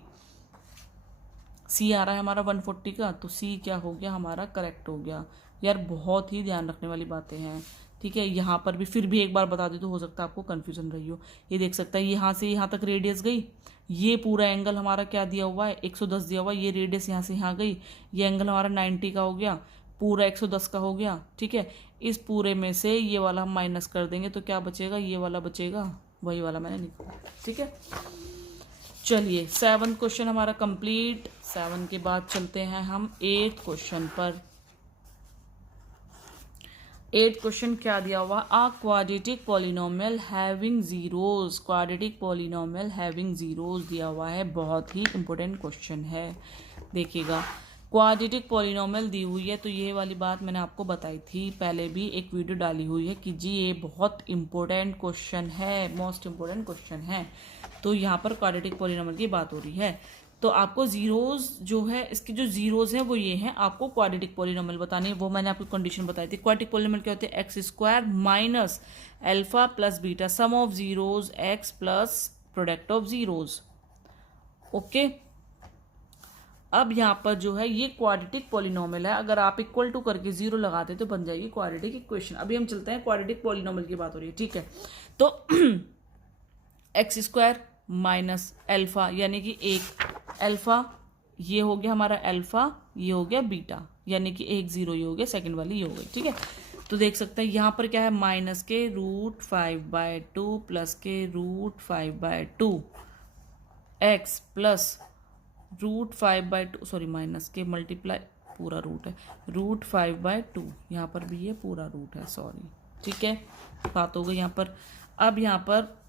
सी आ रहा है हमारा 140 का, तो सी क्या हो गया हमारा, करेक्ट हो गया। यार बहुत ही ध्यान रखने वाली बातें हैं, ठीक है। यहाँ पर भी फिर भी एक बार बता दी तो हो सकता है आपको कन्फ्यूजन रही हो। ये देख सकता है यहाँ से यहाँ तक रेडियस गई, ये पूरा एंगल हमारा क्या दिया हुआ है 110 दिया हुआ है, ये रेडियस यहाँ से यहाँ गई, ये एंगल हमारा 90 का हो गया, पूरा 110 का हो गया, ठीक है। इस पूरे में से ये वाला हम माइनस कर देंगे तो क्या बचेगा, ये वाला बचेगा, वही वाला मैंने निकाला, ठीक है। चलिए 7th क्वेश्चन हमारा कंप्लीट। 7 के बाद चलते हैं हम 8th क्वेश्चन पर। 8th क्वेश्चन क्या दिया हुआ, a quadratic polynomial having zeros, quadratic polynomial having zeros दिया हुआ है, बहुत ही इंपॉर्टेंट क्वेश्चन है। देखिएगा क्वाड्रेटिक पॉलिनोमियल दी हुई है, तो ये वाली बात मैंने आपको बताई थी, पहले भी एक वीडियो डाली हुई है कि जी ये बहुत इंपॉर्टेंट क्वेश्चन है, मोस्ट इंपॉर्टेंट क्वेश्चन है। तो यहाँ पर क्वाड्रेटिक पॉलिनोमियल की बात हो रही है, तो आपको जीरोज जो है, इसके जो जीरोज हैं वो ये हैं, आपको क्वाड्रेटिक पॉलिनोमियल बतानी है, वो मैंने आपको कंडीशन बताई थी। क्वाड्रेटिक पॉलिनोमियल क्या होते हैं, x² - alpha + beta, sum of zeros x plus product of zeros, okay. अब यहाँ पर जो है ये क्वाड्रेटिक पॉलिनोमियल है, अगर आप इक्वल टू करके 0 लगाते तो बन जाएगी क्वाड्रेटिक इक्वेशन। अभी हम चलते हैं, क्वाड्रेटिक पॉलिनोमियल की बात हो रही है, ठीक है। तो x² - अल्फा यानी कि एक अल्फा, ये हो गया हमारा अल्फा, ये हो गया बीटा, यानी कि एक 0 ये हो गया, सेकंड वाली ये हो गई, ठीक है। तो देख सकते हैं यहाँ पर क्या है, -√5/2 +√5/2 x प्लस √5/2, सॉरी माइनस के मल्टीप्लाई, पूरा रूट है, √5/2, यहाँ पर भी ये पूरा रूट है, सॉरी, ठीक है। बात हो गई यहाँ पर। अब यहाँ पर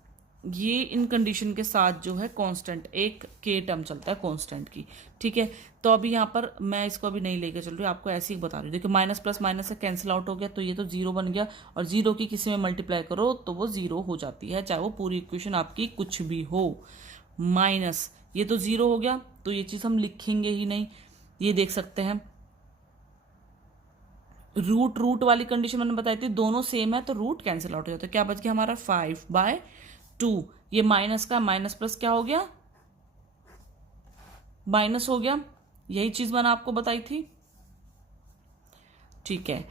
ये इन कंडीशन के साथ जो है कांस्टेंट, एक के टर्म चलता है कांस्टेंट की, ठीक है। तो अभी यहाँ पर मैं इसको अभी नहीं लेके चल रही हूँ, आपको ऐसे ही बता रही हूँ। देखिए माइनस प्लस माइनस से कैंसिल आउट हो गया, तो ये तो 0 बन गया, और 0 की किसी में मल्टीप्लाई करो तो वो 0 हो जाती है, चाहे वो पूरी इक्वेशन आपकी कुछ भी हो। माइनस ये तो 0 हो गया, तो ये चीज़ हम लिखेंगे ही नहीं। ये देख सकते हैं रूट वाली कंडीशन मैंने बताई थी, दोनों सेम है तो रूट कैंसिल आउट हो जाता है। क्या बच गया हमारा 5/2, ये माइनस का माइनस प्लस क्या हो गया, माइनस हो गया, यही चीज मैंने आपको बताई थी, ठीक है।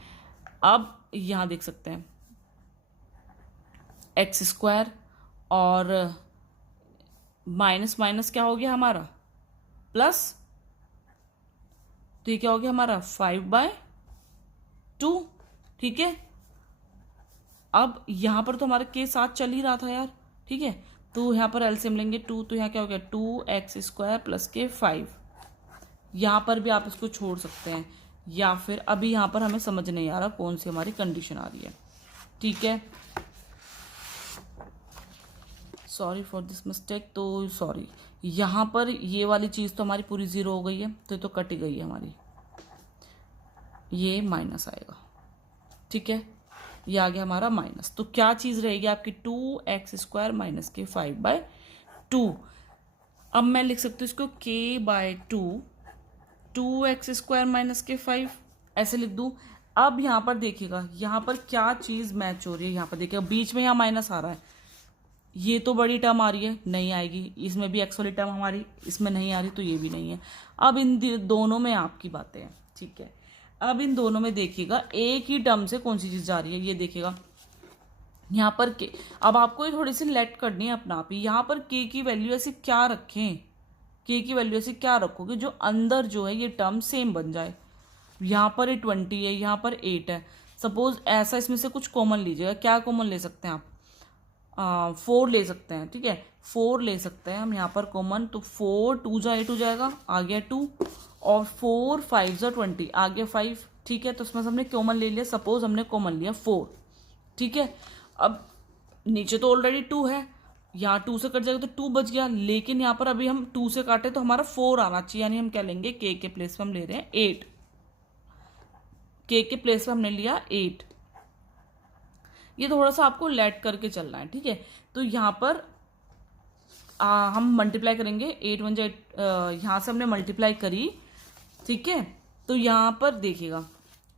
अब यहां देख सकते हैं x² और माइनस माइनस क्या हो गया हमारा प्लस, तो ये क्या हो गया हमारा 5/2, ठीक है। अब यहां पर तो हमारा के साथ चल ही रहा था यार, ठीक है। तो यहाँ पर एलसीएम लेंगे 2, तो यहाँ क्या हो गया 2x² + के 5, यहाँ पर भी आप इसको छोड़ सकते हैं, या फिर अभी यहाँ पर हमें समझ नहीं आ रहा कौन सी हमारी कंडीशन आ रही है, ठीक है। सॉरी फॉर दिस मिस्टेक, तो सॉरी, यहाँ पर ये वाली चीज़ तो हमारी पूरी 0 हो गई है, तो ये तो कट ही गई है हमारी, ये माइनस आएगा, ठीक है। ये आ गया हमारा माइनस, तो क्या चीज़ रहेगी आपकी 2x² - के 5/2। अब मैं लिख सकती हूँ इसको k/2, 2x² - के 5 ऐसे लिख दूँ। अब यहाँ पर देखिएगा, यहाँ पर क्या चीज़ मैच हो रही है, यहाँ पर देखिएगा बीच में यहाँ माइनस आ रहा है, ये तो बड़ी टर्म आ रही है, नहीं आएगी, इसमें भी x वाली टर्म हमारी इसमें नहीं आ रही, तो ये भी नहीं है। अब इन दोनों में आपकी बातें हैं, ठीक है। अब इन दोनों में देखिएगा एक ही टर्म से कौन सी चीज़ जा रही है, ये देखिएगा यहाँ पर के, अब आपको ये थोड़ी सी लेट करनी है अपना आप ही, यहाँ पर के की वैल्यू ऐसी क्या रखें, के की वैल्यू ऐसी क्या रखोगे जो अंदर जो है ये टर्म सेम बन जाए। यहाँ पर 20 है, यहाँ पर 8 है, सपोज ऐसा इसमें से कुछ कॉमन लीजिएगा, क्या कॉमन ले सकते हैं आप, 4 ले सकते हैं, ठीक है 4 ले सकते हैं हम यहाँ पर कॉमन। तो 4 2 जा 8 हो जाएगा, आ गया 2, और 4 5 जा 20 आ गया 5, ठीक है। तो उसमें से हमने कॉमन ले लिया, सपोज हमने कॉमन लिया 4, ठीक है। अब नीचे तो ऑलरेडी 2 है, यहाँ 2 से कट जाएगा तो 2 बच गया, लेकिन यहाँ पर अभी हम 2 से काटे तो हमारा 4 आना चाहिए, यानी हम क्या लेंगे, के प्लेस पे हम ले रहे हैं 8, के प्लेस पे हमने लिया 8। ये थोड़ा सा आपको लेट करके चलना है, ठीक है। तो यहाँ पर हम मल्टीप्लाई करेंगे, 8 1 8, यहाँ से हमने मल्टीप्लाई करी, ठीक है। तो यहाँ पर देखिएगा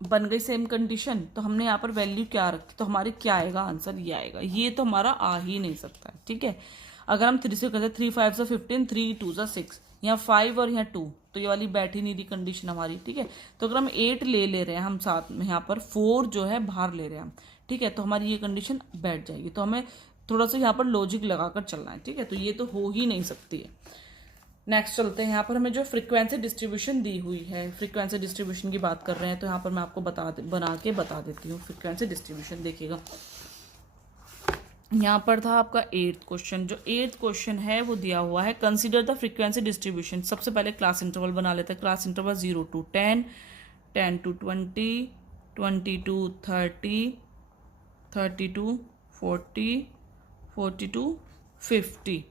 बन गई सेम कंडीशन, तो हमने यहाँ पर वैल्यू क्या रखी, तो हमारे क्या आएगा, आंसर ये आएगा, ये तो हमारा आ ही नहीं सकता है, ठीक है। अगर हम 3 से करते 3 5 से 15, 3 2 से 6, यहाँ 5 और यहाँ 2, तो ये वाली बैठ ही नहीं रही कंडीशन हमारी, ठीक है। तो अगर हम 8 ले रहे हैं हम साथ में, यहाँ पर 4 जो है बाहर ले रहे हैं हम, ठीक है, तो हमारी ये कंडीशन बैठ जाएगी। तो हमें थोड़ा सा यहाँ पर लॉजिक लगाकर चलना है, ठीक है। तो ये तो हो ही नहीं सकती है। नेक्स्ट चलते हैं, यहाँ पर हमें जो फ्रीक्वेंसी डिस्ट्रीब्यूशन दी हुई है, फ्रीक्वेंसी डिस्ट्रीब्यूशन की बात कर रहे हैं, तो यहाँ पर मैं आपको बना के बता देती हूँ फ्रीक्वेंसी डिस्ट्रीब्यूशन। देखिएगा यहाँ पर था आपका 8th क्वेश्चन, जो 8th क्वेश्चन है वो दिया हुआ है, कंसीडर द फ्रीक्वेंसी डिस्ट्रीब्यूशन। सबसे पहले क्लास इंटरवल बना लेते हैं, class interval 0 to 10, 10 to 20, 20 to 30, 30 to 40, 40 to 50,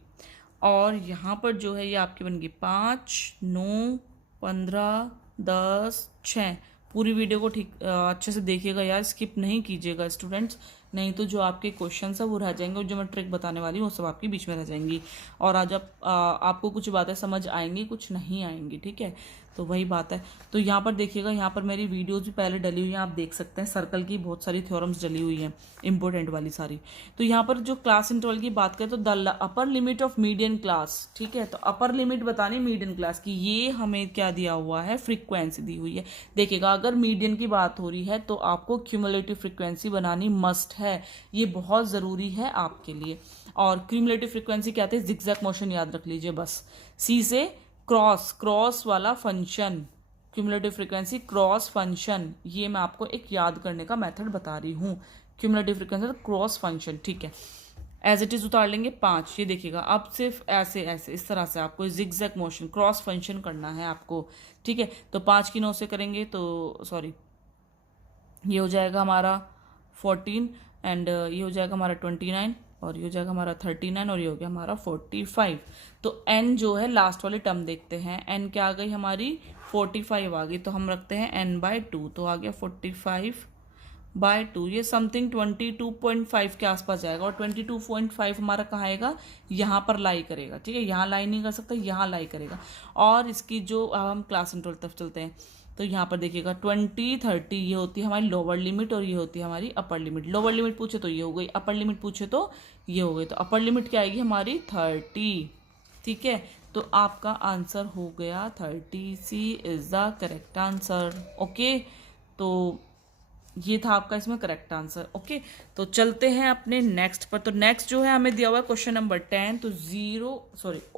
और यहाँ पर जो है ये आपकी बन गई 5 9 15 10 6। पूरी वीडियो को ठीक अच्छे से देखिएगा यार, स्किप नहीं कीजिएगा स्टूडेंट्स, नहीं तो जो आपके क्वेश्चन है वो रह जाएंगे, और जो मैं ट्रिक बताने वाली हूँ वो सब आपके बीच में रह जाएंगी। और आज आपको कुछ बातें समझ आएंगी, कुछ नहीं आएंगी, ठीक है। तो वही बात है। तो यहाँ पर देखिएगा, यहाँ पर मेरी वीडियोज भी पहले डली हुई हैं, आप देख सकते हैं, सर्कल की बहुत सारी थ्योरम्स डली हुई हैं, इंपॉर्टेंट वाली सारी। तो यहाँ पर जो क्लास इंटरवल की बात करें तो the upper limit of median class, ठीक है। तो अपर लिमिट बतानी मीडियन क्लास की, ये हमें क्या दिया हुआ है, फ्रीक्वेंसी दी हुई है। देखिएगा अगर मीडियन की बात हो रही है तो आपको क्यूमुलेटिव फ्रीक्वेंसी बनानी मस्ट है, ये बहुत ज़रूरी है आपके लिए। और क्यूमुलेटिव फ्रीक्वेंसी क्या आती है, जिगजैग मोशन याद रख लीजिए बस, सी से क्रॉस वाला function, cumulative frequency cross function, ये मैं आपको एक याद करने का मेथड बता रही हूँ। क्यूमुलेटिव फ्रीक्वेंसी क्रॉस फंक्शन, ठीक है। एज इट इज उतार लेंगे 5, ये देखिएगा अब सिर्फ ऐसे ऐसे इस तरह से आपको जिगजैग मोशन क्रॉस फंक्शन करना है आपको, ठीक है। तो 5 की 9 से करेंगे तो सॉरी ये हो जाएगा हमारा 14, एंड ये हो जाएगा हमारा 29, और ये हो जाएगा हमारा 39, और ये हो गया हमारा 45। तो n जो है लास्ट वाली टर्म देखते हैं, n क्या आ गई हमारी 45 आ गई, तो हम रखते हैं n/2, तो आ गया 45/2, ये समथिंग 22.5 के आसपास जाएगा, और 22.5 हमारा कहाँ आएगा, यहाँ पर लाई करेगा, ठीक है। यहाँ लाई नहीं कर सकता, यहाँ लाई करेगा। और इसकी जो हम क्लास इंटरवल तक चलते हैं, तो यहाँ पर देखिएगा 20 30 ये होती है हमारी लोअर लिमिट, और ये होती है हमारी अपर लिमिट। लोअर लिमिट पूछे तो ये हो गई, अपर लिमिट पूछे तो ये हो गई। तो अपर लिमिट क्या आएगी हमारी 30, ठीक है। तो आपका आंसर हो गया 30, C is the correct answer, okay. तो ये था आपका इसमें करेक्ट आंसर, ओके। तो चलते हैं अपने नेक्स्ट पर। तो नेक्स्ट जो है हमें दिया हुआ है क्वेश्चन नंबर 10, तो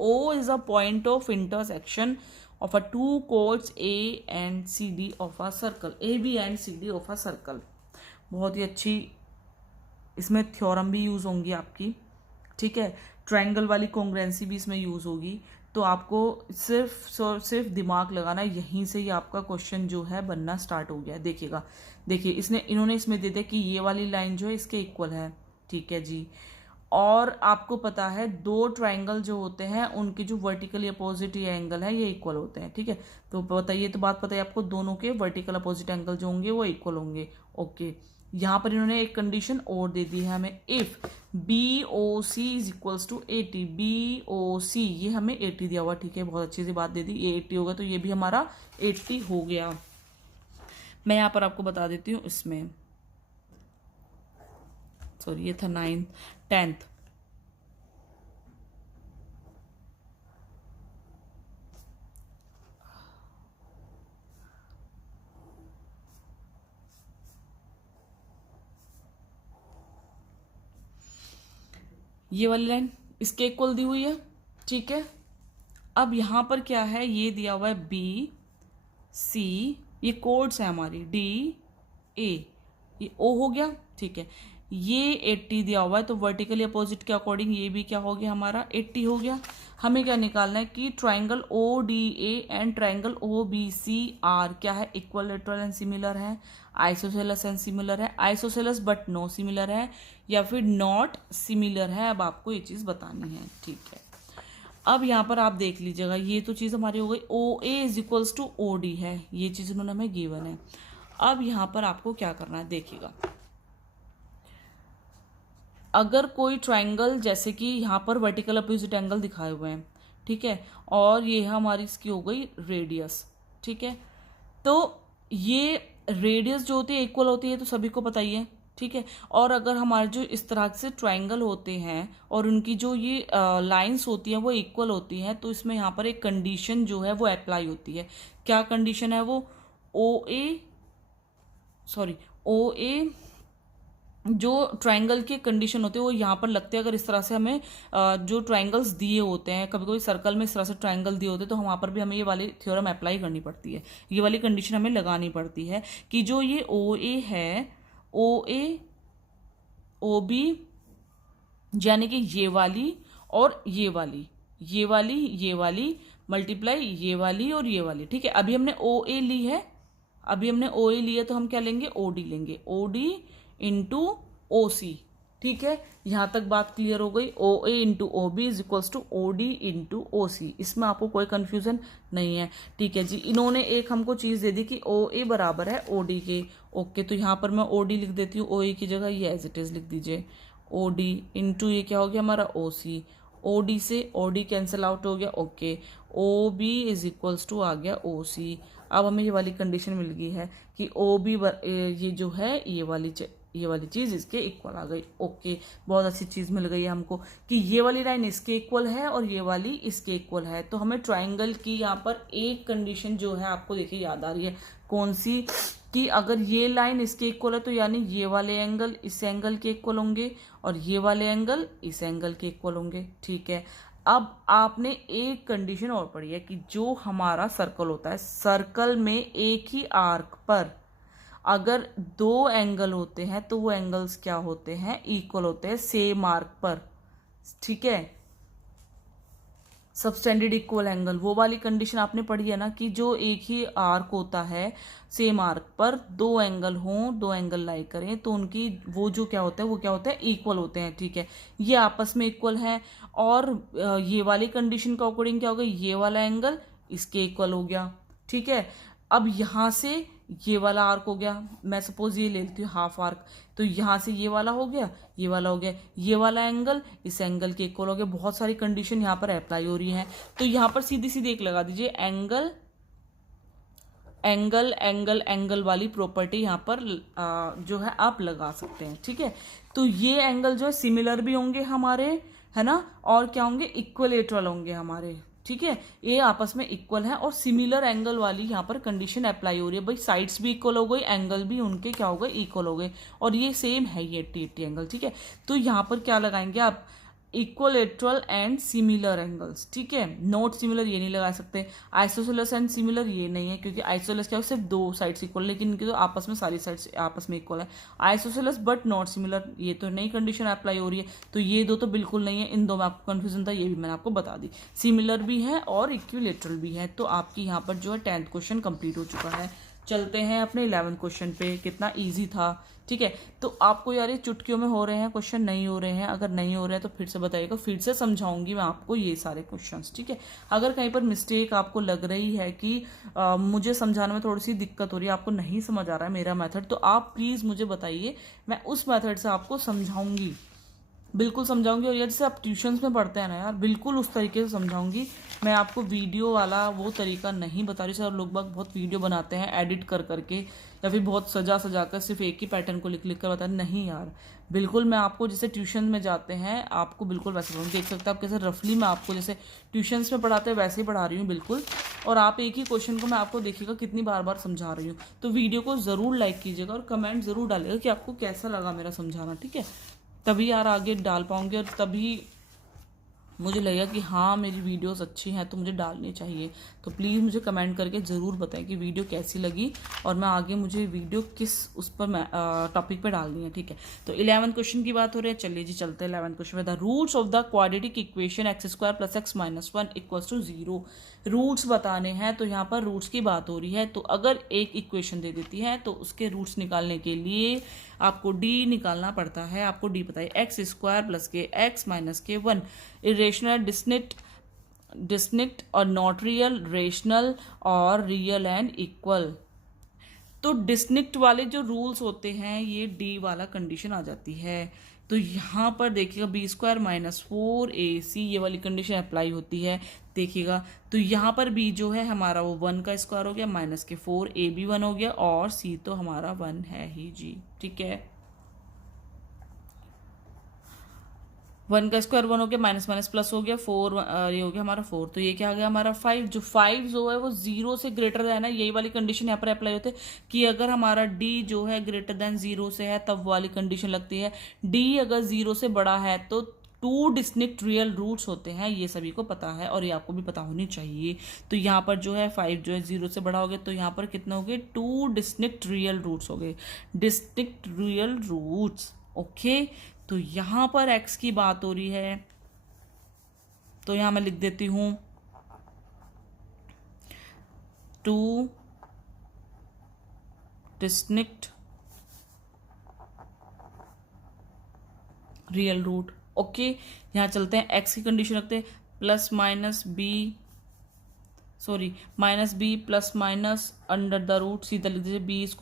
O is a point of intersection of a two chords A and CD of a circle, A B and CD of a circle। बहुत ही अच्छी इसमें थ्योरम भी यूज़ होंगी आपकी, ठीक है। ट्रायंगल वाली कॉन्ग्रुएंसी भी इसमें यूज़ होगी। तो आपको सिर्फ दिमाग लगाना, यहीं से ही आपका क्वेश्चन जो है बनना स्टार्ट हो गया है। देखिएगा, देखिए इन्होंने इसमें दे दिया कि ये वाली लाइन जो है इसके इक्वल है, ठीक है जी। और आपको पता है 2 ट्रायंगल जो होते हैं उनकी जो वर्टिकली अपोजिट ये एंगल है ये इक्वल होते हैं, ठीक है। तो बताइए, तो बात पता है आपको, दोनों के वर्टिकल अपोजिट एंगल जो होंगे वो इक्वल होंगे, ओके। यहाँ पर इन्होंने एक कंडीशन और दे दी है हमें, if BOC is equals to 80, BOC ये हमें 80 दिया हुआ, ठीक है। बहुत अच्छी सी बात दे दी, ये 80 होगा तो ये भी हमारा 80 हो गया। मैं यहाँ पर आपको बता देती हूँ, इसमें सॉरी ये था 9th 10th, ये वाली लाइन इसके इक्वल दी हुई है, ठीक है। अब यहाँ पर क्या है, ये दिया हुआ है BC, ये कोड्स है हमारी DA, ये ओ हो गया, ठीक है। ये 80 दिया हुआ है तो वर्टिकली अपोजिट के अकॉर्डिंग ये भी क्या हो गया हमारा 80 हो गया। हमें क्या निकालना है कि triangle O D A and triangle O B C are क्या है, इक्वलेटरल एंड सिमिलर है, आइसोसेलस एंड सिमिलर है, आइसोसेलस बट नो सिमिलर है, या फिर नॉट सिमिलर है। अब आपको ये चीज़ बतानी है, ठीक है। अब यहाँ पर आप देख लीजिएगा, ये तो चीज़ हमारी हो गई, O A is equals to O D है, ये चीज़ उन्होंने हमें गिवन है। अब यहाँ पर आपको क्या करना है, देखिएगा, अगर कोई ट्राइंगल जैसे कि यहाँ पर वर्टिकल अपोजिट एंगल दिखाए हुए हैं, ठीक है, और ये हमारी इसकी हो गई रेडियस, ठीक है, तो ये रेडियस जो होती है इक्वल होती है, तो सभी को पता ही है, ठीक है। और अगर हमारे जो इस तरह से ट्राइंगल होते हैं और उनकी जो ये लाइंस होती हैं वो इक्वल होती हैं, तो इसमें यहाँ पर एक कंडीशन जो है वो अप्लाई होती है। क्या कंडीशन है वो, ओ ए जो ट्राइंगल के कंडीशन होते हैं वो यहाँ पर लगते हैं। अगर इस तरह से हमें जो ट्राइंगल्स दिए होते हैं, कभी कभी सर्कल में इस तरह से ट्राइंगल दिए होते हैं, तो वहाँ पर भी हमें ये वाली थ्योरम अप्लाई करनी पड़ती है, ये वाली कंडीशन हमें लगानी पड़ती है कि जो ये ओ ए है, ओ ए ओ बी, यानी कि ये वाली और ये वाली मल्टीप्लाई ये वाली और ये वाली, ठीक है। अभी हमने ओ ए ली है, तो हम क्या लेंगे, ओ डी लेंगे, ओ डी इंटू ओ सी, ठीक है। यहां तक बात क्लियर हो गई, O A into O B is equals to O D into O C, इसमें आपको कोई कंफ्यूजन नहीं है, ठीक है जी। इन्होंने एक हमको चीज़ दे दी कि ओ ए बराबर है ओ डी के, ओके, तो यहाँ पर मैं ओ डी लिख देती हूँ, ओ ए की जगह ये एज इट इज लिख दीजिए, ओ डी इंटू ये क्या हो गया हमारा ओ सी, ओ डी से ओ डी कैंसिल आउट हो गया, okay, O B is equals to आ गया ओ सी। अब हमें ये वाली कंडीशन मिल गई है कि ओ बी ये जो है ये वाली चीज़ इसके इक्वल आ गई, ओके, बहुत अच्छी चीज़ मिल गई है हमको कि ये वाली लाइन इसके इक्वल है और ये वाली इसके इक्वल है। तो हमें ट्राइंगल की यहाँ पर एक कंडीशन जो है आपको देखिए याद आ रही है, कौन सी, कि अगर ये लाइन इसके इक्वल है तो यानी ये वाले एंगल इस एंगल के इक्वल होंगे और ये वाले एंगल इस एंगल के इक्वल होंगे, ठीक है। अब आपने एक कंडीशन और पढ़ी है कि जो हमारा सर्कल होता है, सर्कल में एक ही आर्क पर अगर दो एंगल होते हैं तो वो एंगल्स क्या होते हैं, इक्वल होते हैं सेम आर्क पर, ठीक है। सबस्टेंडेड इक्वल एंगल, वो वाली कंडीशन आपने पढ़ी है ना, कि जो एक ही आर्क होता है सेम आर्क पर दो एंगल हों, दो एंगल लाई करें तो उनकी वो जो क्या होता है वो क्या होता है, इक्वल होते हैं, ठीक है। ये आपस में इक्वल है और ये वाली कंडीशन के अकॉर्डिंग क्या हो गया, ये वाला एंगल इसके इक्वल हो गया, ठीक है। अब यहाँ से ये वाला आर्क हो गया, मैं सपोज ये ले लेती हूँ हाफ आर्क, तो यहाँ से ये वाला हो गया, ये वाला हो गया, ये वाला एंगल इस एंगल के इक्वल हो गया। बहुत सारी कंडीशन यहाँ पर अप्लाई हो रही है, तो यहाँ पर सीधी सीधी एक लगा दीजिए, एंगल एंगल एंगल एंगल वाली प्रॉपर्टी यहाँ पर जो है आप लगा सकते हैं, ठीक है। तो ये एंगल जो है सिमिलर भी होंगे हमारे, है ना, और क्या होंगे, इक्वलेटरल होंगे हमारे, ठीक है। ये आपस में इक्वल है और सिमिलर एंगल वाली यहाँ पर कंडीशन अप्लाई हो रही है, भाई साइड्स भी इक्वल हो गई, एंगल भी उनके क्या हो गए, इक्वल हो गए, और ये सेम है ये 80-80 एंगल, ठीक है। तो यहाँ पर क्या लगाएंगे आप, इक्वलेटरल एंड सिमिलर एंगल्स, ठीक है। नॉट सिमिलर ये नहीं लगा सकते, आइसोसेलस एंड सिमिलर ये नहीं है, क्योंकि आइसोसेलस क्या है, सिर्फ दो साइड्स इक्वल, लेकिन इनके तो आपस में सारी साइड्स आपस में इक्वल है। आइसोसेलस बट नॉट सिमिलर, ये तो नई कंडीशन अप्लाई हो रही है, तो ये दो तो बिल्कुल नहीं है, इन दो में आपको कंफ्यूजन था, ये भी मैंने आपको बता दी, सिमिलर भी है और इक्विलेटरल भी है। तो आपकी यहाँ पर जो है 10th क्वेश्चन कंप्लीट हो चुका है। चलते हैं अपने 11th क्वेश्चन पे, कितना ईजी था, ठीक है। तो आपको यार ये चुटकियों में हो रहे हैं क्वेश्चन, नहीं हो रहे हैं, अगर नहीं हो रहे हैं तो फिर से बताइएगा, फिर से समझाऊंगी मैं आपको ये सारे क्वेश्चंस, ठीक है। अगर कहीं पर मिस्टेक आपको लग रही है कि मुझे समझाने में थोड़ी सी दिक्कत हो रही है, आपको नहीं समझ आ रहा है मेरा मेथड, तो आप प्लीज़ मुझे बताइए, मैं उस मेथड से आपको समझाऊंगी, बिल्कुल समझाऊंगी। और जैसे आप ट्यूशन्स में पढ़ते हैं ना यार, बिल्कुल उस तरीके से समझाऊंगी। मैं आपको वीडियो वाला वो तरीका नहीं बता रही। सर लोग बहुत वीडियो बनाते हैं एडिट कर करके, या फिर बहुत सजा सजा कर सिर्फ एक ही पैटर्न को लिख लिख कर बताते, नहीं यार, बिल्कुल मैं आपको जैसे ट्यूशन में जाते हैं आपको बिल्कुल वैसे पढ़ाऊंगी। देख सकते हैं आप कैसे रफली मैं आपको जैसे ट्यूशन्स में पढ़ाते हैं वैसे ही पढ़ा रही हूँ बिल्कुल। और आप एक ही क्वेश्चन को मैं आपको देखिएगा कितनी बार बार समझा रही हूँ। तो वीडियो को ज़रूर लाइक कीजिएगा और कमेंट ज़रूर डालिएगा कि आपको कैसा लगा मेरा समझाना, ठीक है। तभी यार आगे डाल पाऊंगी और तभी मुझे लगेगा कि हाँ मेरी वीडियोस अच्छी हैं तो मुझे डालनी चाहिए, तो प्लीज़ मुझे कमेंट करके ज़रूर बताएं कि वीडियो कैसी लगी और मैं आगे मुझे वीडियो किस उस पर टॉपिक पे डालनी है, ठीक है। तो 11th क्वेश्चन की बात हो रही है, चलिए जी चलते हैं 11th क्वेश्चन में। The roots of the quadratic equation x² + x - 1 = 0। Roots बताने हैं, तो यहाँ पर रूट्स की बात हो रही है। तो अगर एक इक्वेशन दे देती है तो उसके रूट्स निकालने के लिए आपको d निकालना पड़ता है। आपको d पता है, x² + k x - k1 irrational, distinct और नॉट रियल, रेशनल और रियल एंड इक्वल। तो डिस्टिंक्ट वाले जो रूल्स होते हैं ये डी वाला कंडीशन आ जाती है। तो यहाँ पर देखिएगा b² - 4ac ये वाली कंडीशन अप्लाई होती है। देखिएगा तो यहाँ पर b जो है हमारा वो 1 का स्क्वायर हो गया, माइनस के 4, a भी 1 हो गया और c तो हमारा 1 है ही जी, ठीक है। 1 का स्क्वायर 1 हो गया, माइनस माइनस प्लस हो गया, 4 ये हो गया हमारा 4। तो ये क्या आ गया हमारा 5। जो 5 जो है वो 0 से ग्रेटर है ना, यही वाली कंडीशन यहाँ पर अप्लाई होती है कि अगर हमारा d जो है ग्रेटर देन 0 से है तब वाली कंडीशन लगती है। d अगर 0 से बड़ा है तो 2 डिस्टिंक्ट रियल रूट्स होते हैं, ये सभी को पता है और ये आपको भी पता होनी चाहिए। तो यहाँ पर जो है 5 जो है 0 से बड़ा हो गया, तो यहाँ पर कितना हो गए 2 डिस्टिंक्ट रियल रूट्स हो गए, डिस्टिंक्ट रियल रूट्स, ओके। तो यहाँ पर x की बात हो रही है, तो यहाँ मैं लिख देती हूँ 2 डिस्टिंक्ट रियल रूट, ओके। यहाँ चलते हैं x की कंडीशन रखते हैं, minus B plus minus under the root, सीधा लिख दीजिए b² -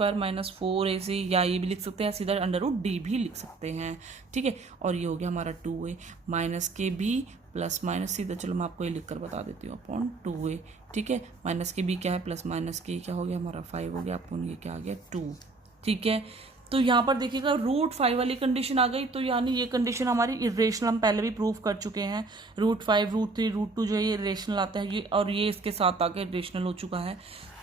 4ac, या ये भी लिख सकते हैं सीधा अंडर रूट d भी लिख सकते हैं, ठीक है। और ये हो गया हमारा 2a माइनस के b प्लस माइनस, सीधा चलो मैं आपको ये लिख कर बता देती हूँ, अपॉन 2a, ठीक है। माइनस के b क्या है, प्लस माइनस के क्या हो गया हमारा 5 हो गया, अपॉन ये क्या आ गया 2, ठीक है। तो यहाँ पर देखिएगा रूट 5 वाली कंडीशन आ गई, तो यानी ये कंडीशन हमारी इरेशनल, हम पहले भी प्रूव कर चुके हैं। √5, √3, √2 जो है ये इरेशनल आता है, ये और ये इसके साथ आके इरेशनल हो चुका है।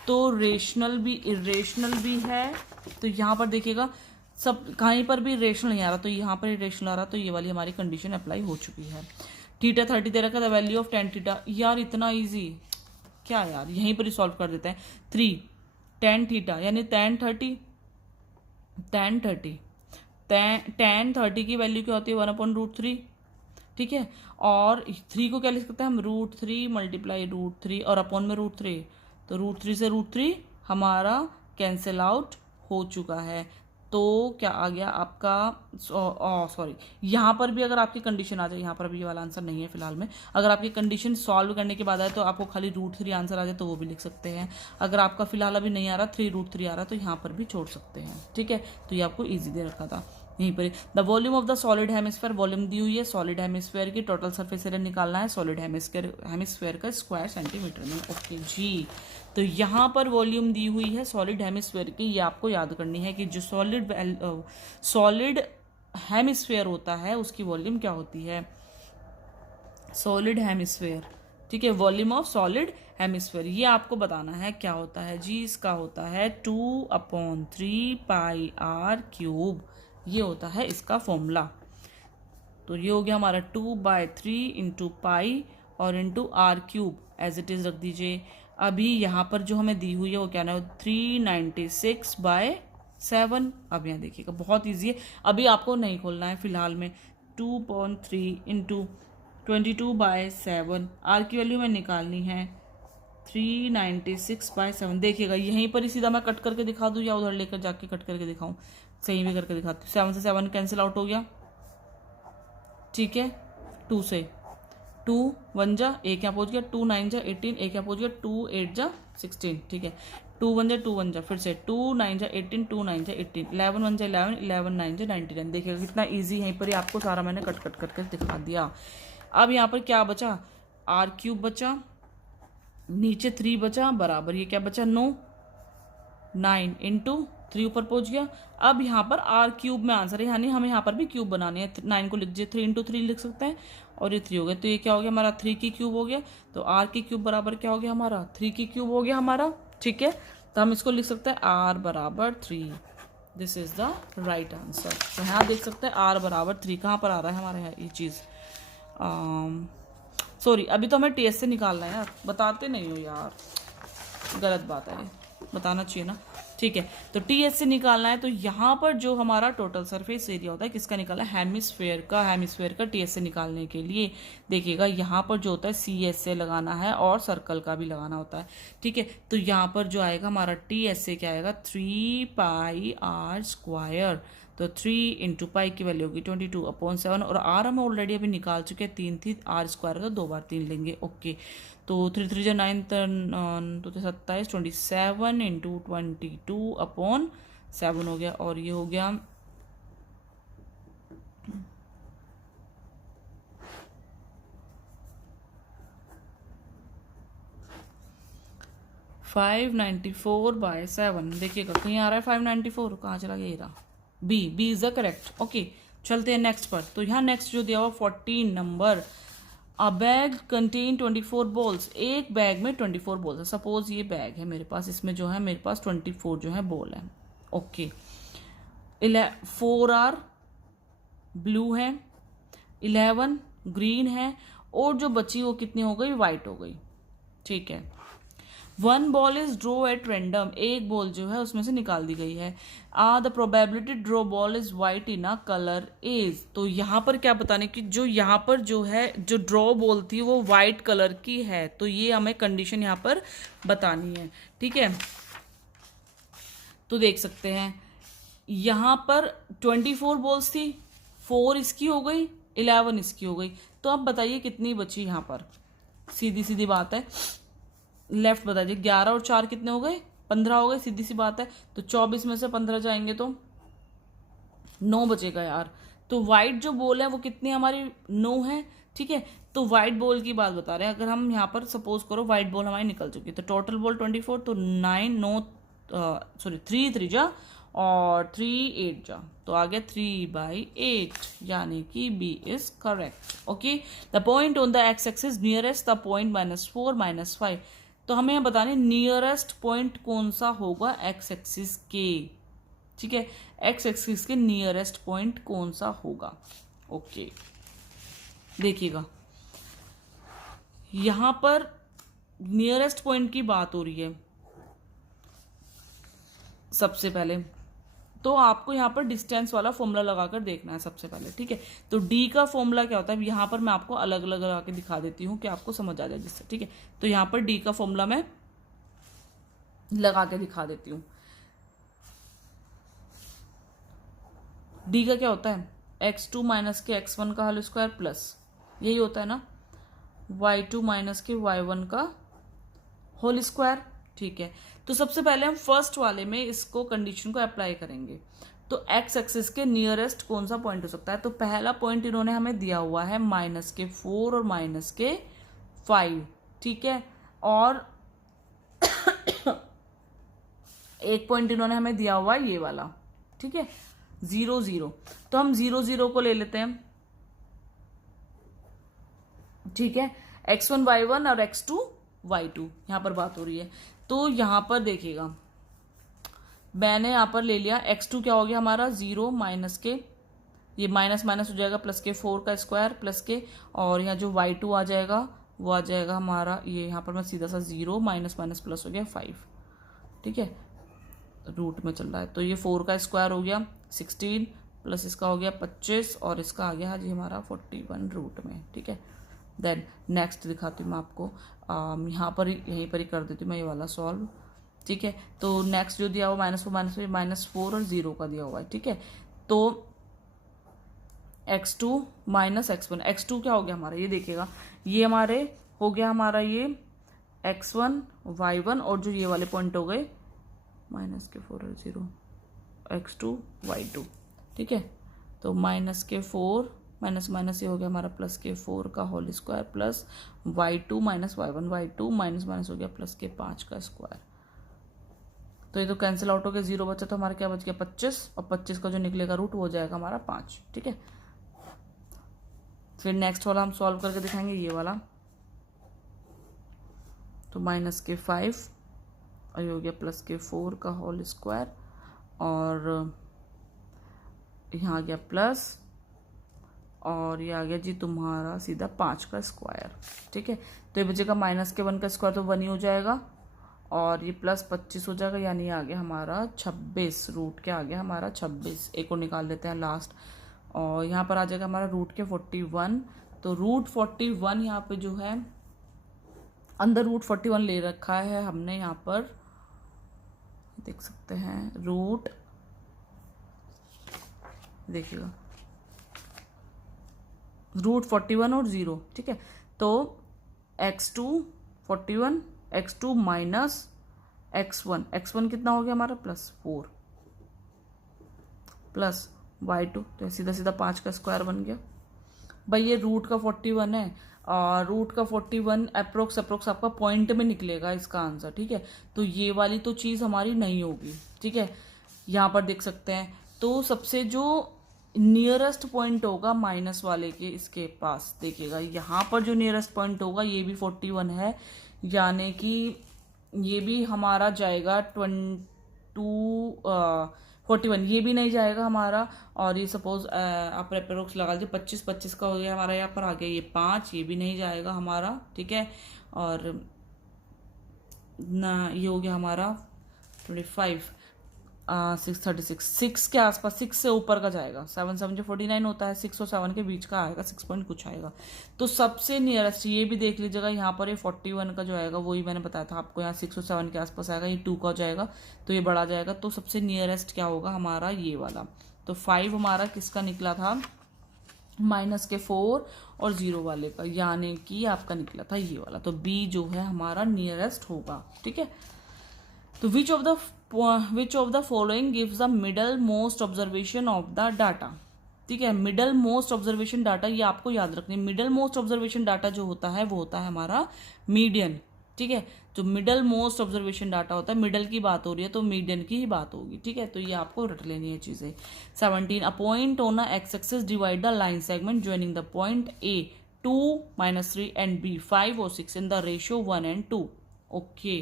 तो रेशनल भी इरेशनल भी है। तो यहाँ पर देखिएगा सब कहीं पर भी इरेशनल नहीं आ रहा, तो यहाँ पर इरेशनल आ रहा, तो ये वाली हमारी कंडीशन अप्लाई हो चुकी है। थीटा 30 दे रखा था, वैल्यू ऑफ tan थीटा, यार इतना ईजी क्या यार, यहीं पर ही सॉल्व कर देते हैं। 3 tan थीटा यानी tan 30 की वैल्यू क्या होती है 1/√3, ठीक है। और 3 को क्या लिख सकते हैं हम, √3 × √3 और अपॉन में √3, तो √3 से √3 हमारा कैंसिल आउट हो चुका है। तो क्या आ गया आपका, सॉरी यहाँ पर भी अगर आपकी कंडीशन आ जाए, यहाँ पर भी ये वाला आंसर नहीं है फिलहाल में, अगर आपकी कंडीशन सॉल्व करने के बाद आए तो आपको खाली √3 आंसर आ जाए तो वो भी लिख सकते हैं। अगर आपका फिलहाल अभी नहीं आ रहा 3√3 आ रहा है तो यहाँ पर भी छोड़ सकते हैं, ठीक है। तो ये आपको ईजी दे रखा था यहीं पर। The volume of the solid hemisphere, volume दी हुई है सॉलिड हेमिस्फेयर की, टोटल सरफेस एरिया निकालना है सॉलिड हेमिस्फेयर का स्क्वायर सेंटीमीटर में, ओके जी। तो यहाँ पर वॉल्यूम दी हुई है सॉलिड हेमिस्फेयर की, ये आपको याद करनी है कि जो सॉलिड हेमिस्फेयर होता है उसकी वॉल्यूम क्या होती है, सॉलिड हेमिस्फेयर, ठीक है। वॉल्यूम ऑफ सॉलिड हेमिस्फेयर ये आपको बताना है क्या होता है जी, इसका होता है 2/3 πr³, ये होता है इसका फॉर्मूला। तो ये हो गया हमारा 2/3 × पाई और into r³ as it is रख दीजिए। अभी यहाँ पर जो हमें दी हुई है वो क्या ना 396/7। अब यहाँ देखिएगा बहुत ईजी है, अभी आपको नहीं खोलना है फिलहाल में। 2/3 × 22/7, आर की वैल्यू में निकालनी है 396/7। देखिएगा यहीं पर ही सीधा मैं कट करके दिखा दूँ या उधर लेकर जाके कट करके दिखाऊँ, सही भी करके दिखाती हूँ। 7 से 7 कैंसिल आउट हो गया, ठीक है। 2 से 2 1 जा, एक यहाँ पहुँच गया, 2 9 जा 18, एक यहाँ पहुँच गया, 2 8 जा 16, ठीक है। 2 1 जा 2 1 जा, फिर से 2 9 जा 18, 2 9 जा 18, 11 1 जा 11, 11 9 जा 99। देखिएगा कितना इजी, यहीं पर ही आपको सारा मैंने कट कट करके दिखा दिया। अब यहाँ पर क्या बचा, r³ बचा, नीचे 3 बचा, बराबर ये क्या बचा 9 × 3 ऊपर पहुंच गया। अब यहाँ पर r³ में आंसर है, यानी हमें यहाँ पर भी क्यूब बनानी है। 9 को लिख दीजिए, 3 × 3 लिख सकते हैं और ये 3 हो गया, तो ये क्या हो गया हमारा 3 की क्यूब हो गया। तो r³ बराबर क्या हो गया हमारा 3 की क्यूब हो गया हमारा, ठीक है। तो हम इसको लिख सकते हैं r बराबर 3, this is the right answer. तो यहाँ देख सकते हैं r बराबर 3 कहाँ पर आ रहा है हमारे यहाँ ये चीज़, सॉरी, अभी तो हमें टीएस से निकालना है यार, बताते नहीं हो यार, गलत बात है, बताना चाहिए ना। ठीक है, तो टीएस से निकालना है, तो यहाँ पर जो हमारा टोटल सरफेस एरिया होता है किसका निकालना है, हेमिस्फेयर का टीएस से निकालने के लिए देखिएगा यहाँ पर जो होता है सीएस से लगाना है और सर्कल का भी लगाना होता है। ठीक है, तो यहाँ पर जो आएगा हमारा टीएस से क्या आएगा 3πr², तो 3 इंटू पाई की वैल्यू होगी 22/7, और आर हम ऑलरेडी अभी निकाल चुके हैं, 3 थी, r² तो 2 बार 3 लेंगे। ओके, तो 3 3 9 तो 27, 27 इंटू 22/7 हो गया, और ये हो गया 594/7। देखिएगा कहीं आ रहा है 594, कहाँ चला गया, ये रहा, B is the correct. Okay, चलते हैं नेक्स्ट पर। तो यहाँ नेक्स्ट जो दिया हुआ 14 नंबर, अ बैग कंटेन 24 बॉल्स, एक बैग में 24 बॉल्स है। सपोज ये बैग है मेरे पास, इसमें जो है मेरे पास 24 जो है बॉल है। ओके, 4 आर ब्लू है, 11 ग्रीन है, और जो बची वो कितनी हो गई, वाइट हो गई। ठीक है, 1 ball is draw at random, एक बॉल जो है उसमें से निकाल दी गई है। The probability draw ball is white in a colour is, तो यहाँ पर क्या बताने की, जो यहाँ पर जो है जो ड्रॉ बॉल थी वो वाइट कलर की है, तो ये हमें कंडीशन यहाँ पर बतानी है। ठीक है, तो देख सकते हैं यहाँ पर 24 बॉल्स थी, 4 इसकी हो गई, 11 इसकी हो गई, तो अब बताइए कितनी बची यहाँ पर, सीधी सीधी बात है, लेफ्ट बता दीजिए, 11 और 4 कितने हो गए, 15 हो गए, सीधी सी बात है। तो 24 में से 15 जाएंगे तो 9 बचेगा यार। तो वाइट जो बॉल है वो कितनी हमारी 9 है। ठीक है, तो वाइट बॉल की बात बता रहे हैं, अगर हम यहाँ पर सपोज करो वाइट बॉल हमारी निकल चुकी है, तो टोटल बॉल 24, तो 3 3 जा और 3 8 जा, तो आ गया 3/8, यानी कि B is correct. Okay, the point on the x axis nearest the point -4 -5, तो हमें यहाँ बताने नियरेस्ट पॉइंट कौन सा होगा एक्स एक्सिस के। ठीक है, एक्स एक्सिस के नियरेस्ट पॉइंट कौन सा होगा। ओके, देखिएगा यहां पर नियरेस्ट पॉइंट की बात हो रही है। सबसे पहले तो आपको यहाँ पर डिस्टेंस वाला फॉर्मूला लगाकर देखना है सबसे पहले। ठीक है, तो डी का फॉर्मूला क्या होता है, यहाँ पर मैं आपको अलग अलग लगा के दिखा देती हूँ कि आपको समझ आ जाए जिससे। ठीक है, तो यहाँ पर डी का फॉर्मूला मैं लगा के दिखा देती हूँ। डी का क्या होता है, x2 माइनस के x1 का होल स्क्वायर प्लस, यही होता है ना, y2 माइनस के y1 का होल स्क्वायर। ठीक है, तो सबसे पहले हम फर्स्ट वाले में इसको कंडीशन को अप्लाई करेंगे। तो एक्स एक्सिस के नियरेस्ट कौन सा पॉइंट हो सकता है, तो पहला पॉइंट इन्होंने हमें दिया हुआ है -4 और -5। ठीक है, और एक पॉइंट इन्होंने हमें दिया हुआ है ये वाला। ठीक है, 0 0, तो हम 0 0 को ले लेते हैं। ठीक है, x1 y1 और x2 y2 यहां पर बात हो रही है। तो यहां पर देखिएगा मैंने यहां पर ले लिया x2 क्या हो गया हमारा 0 माइनस के, ये माइनस माइनस हो जाएगा प्लस के 4 का स्क्वायर प्लस के, और यहाँ जो y2 आ जाएगा वो आ जाएगा हमारा, ये यहाँ पर मैं सीधा सा 0 माइनस माइनस प्लस हो गया 5। ठीक है, रूट में चल रहा है, तो ये 4 का स्क्वायर हो गया 16 प्लस इसका हो गया 25 और इसका आ गया जी हमारा 41 रूट में। ठीक है, देन नेक्स्ट दिखाती हूँ मैं आपको, यहाँ पर यहीं पर ही कर देती हूँ मैं ये वाला सॉल्व। ठीक है, तो नेक्स्ट जो दिया हुआ -4 और 0 का दिया हुआ है। ठीक है, तो x2 माइनस x1, x2 क्या हो गया हमारा, ये देखिएगा ये हमारे हो गया हमारा ये x1 y1, और जो ये वाले पॉइंट हो गए -4 और 0 x2 y2। ठीक है, तो -4 माइनस माइनस ये हो गया हमारा +4 का whole square plus y2 minus y1, y2 minus minus हो गया +5 का स्क्वायर। तो ये तो कैंसिल आउट हो गया, 0 बचा, तो हमारा क्या बच गया 25, और 25 का जो निकलेगा रूट वो हो जाएगा हमारा 5। ठीक है, फिर नेक्स्ट वाला हम सॉल्व करके दिखाएंगे, ये वाला तो -5 और ये हो गया +4 का होल स्क्वायर, और यहाँ आ गया प्लस और ये आ गया जी तुम्हारा सीधा 5 का स्क्वायर। ठीक है, तो ये बचेगा माइनस के 1 का स्क्वायर तो 1 ही हो जाएगा, और ये प्लस 25 हो जाएगा, यानी ये आ गया हमारा 26। रूट क्या आ गया हमारा 26। एक और निकाल लेते हैं लास्ट, और यहाँ पर आ जाएगा हमारा रूट के 41। तो रूट 41 यहाँ पे जो है अंदर रूट 41 ले रखा है हमने, यहाँ पर देख सकते हैं रूट, देखिएगा रूट 41 और 0। ठीक है, तो x2 41, x2 माइनस x1 कितना हो गया हमारा +4 प्लस y2, तो सीधा सीधा 5 का स्क्वायर बन गया। भाई ये रूट का 41 है, और रूट का 41 अप्रोक्स आपका पॉइंट में निकलेगा इसका आंसर। ठीक है, तो ये वाली तो चीज़ हमारी नहीं होगी। ठीक है, यहाँ पर देख सकते हैं, तो सबसे जो नियरेस्ट पॉइंट होगा माइनस वाले के इसके पास, देखिएगा यहाँ पर जो नियरेस्ट पॉइंट होगा ये भी 41 है, यानी कि ये भी हमारा जाएगा 41, ये भी नहीं जाएगा हमारा। और ये सपोज आप अप्रोक्स लगा लीजिए 25 का हो गया हमारा, यहाँ पर आ गया ये 5, ये भी नहीं जाएगा हमारा। ठीक है, और ना ये हो गया हमारा 25, 636, 6 के आसपास, 6 से ऊपर का जाएगा। 7 7 जो 49 होता है, 6 और 7 के बीच का आएगा, 6 पॉइंट कुछ आएगा। तो सबसे नियरेस्ट ये भी देख लीजिएगा, यहाँ पर ये 41 का जो आएगा वही मैंने बताया था आपको, यहाँ 6 और 7 के आसपास आएगा, ये 2 का हो जाएगा तो ये बड़ा जाएगा। तो सबसे नियरेस्ट क्या होगा हमारा ये वाला। तो 5 हमारा किसका निकला था, माइनस के 4 और 0 वाले का, यानी कि आपका निकला था ये वाला। तो बी जो है हमारा नियरेस्ट होगा। ठीक है, तो which of the following gives the middle most observation of the data. ठीक है, मिडल मोस्ट ऑब्जर्वेशन डाटा ये आपको याद रखनी है। मिडल मोस्ट ऑब्जर्वेशन डाटा जो होता है वो होता है हमारा मीडियन। ठीक है, जो मिडल मोस्ट ऑब्जर्वेशन डाटा होता है, मिडल की बात हो रही है तो मीडियन की ही बात होगी। ठीक है, तो ये आपको रट लेनी है चीजें। 17, a point on a x axis divide the line segment joining the point A 2, -3 and B 5 और 6 in the ratio 1 and 2। Okay,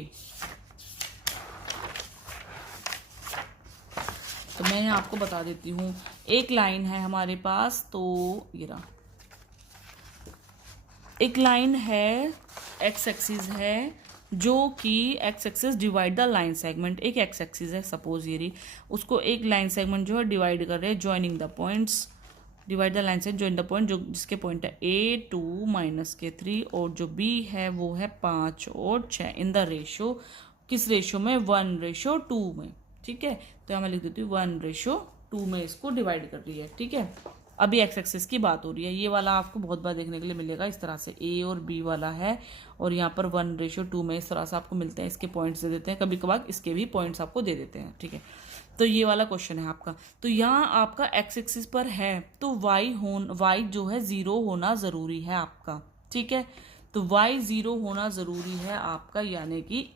तो मैं आपको बता देती हूँ। एक लाइन है हमारे पास, तो ये रहा, एक लाइन है, एक्स एक्सिस है, जो कि x axis divide the line segment, एक एक्स एक्सिस है सपोज ये रही, उसको एक लाइन सेगमेंट जो है डिवाइड कर रहे हैं, joining the points, divide the line segment join the point, जो जिसके पॉइंट है A 2 -3 और जो B है वो है 5 और 6 इन द रेशियो, किस रेशियो में, 1:2 में। ठीक है, तो यहाँ मैं लिख देती हूँ 1:2 में इसको डिवाइड कर रही है। ठीक है, अभी एक्स एक्सिस की बात हो रही है। ये वाला आपको बहुत बार देखने के लिए मिलेगा, इस तरह से A और B वाला है, और यहाँ पर 1:2 में इस तरह से आपको मिलते हैं। इसके पॉइंट्स दे देते हैं, कभी कभार इसके भी पॉइंट्स आपको दे देते हैं। ठीक है, तो ये वाला क्वेश्चन है आपका। तो यहाँ आपका एक्स एक्सिस पर है तो y जो है 0 होना ज़रूरी है आपका। ठीक है, तो y 0 होना ज़रूरी है आपका, यानी कि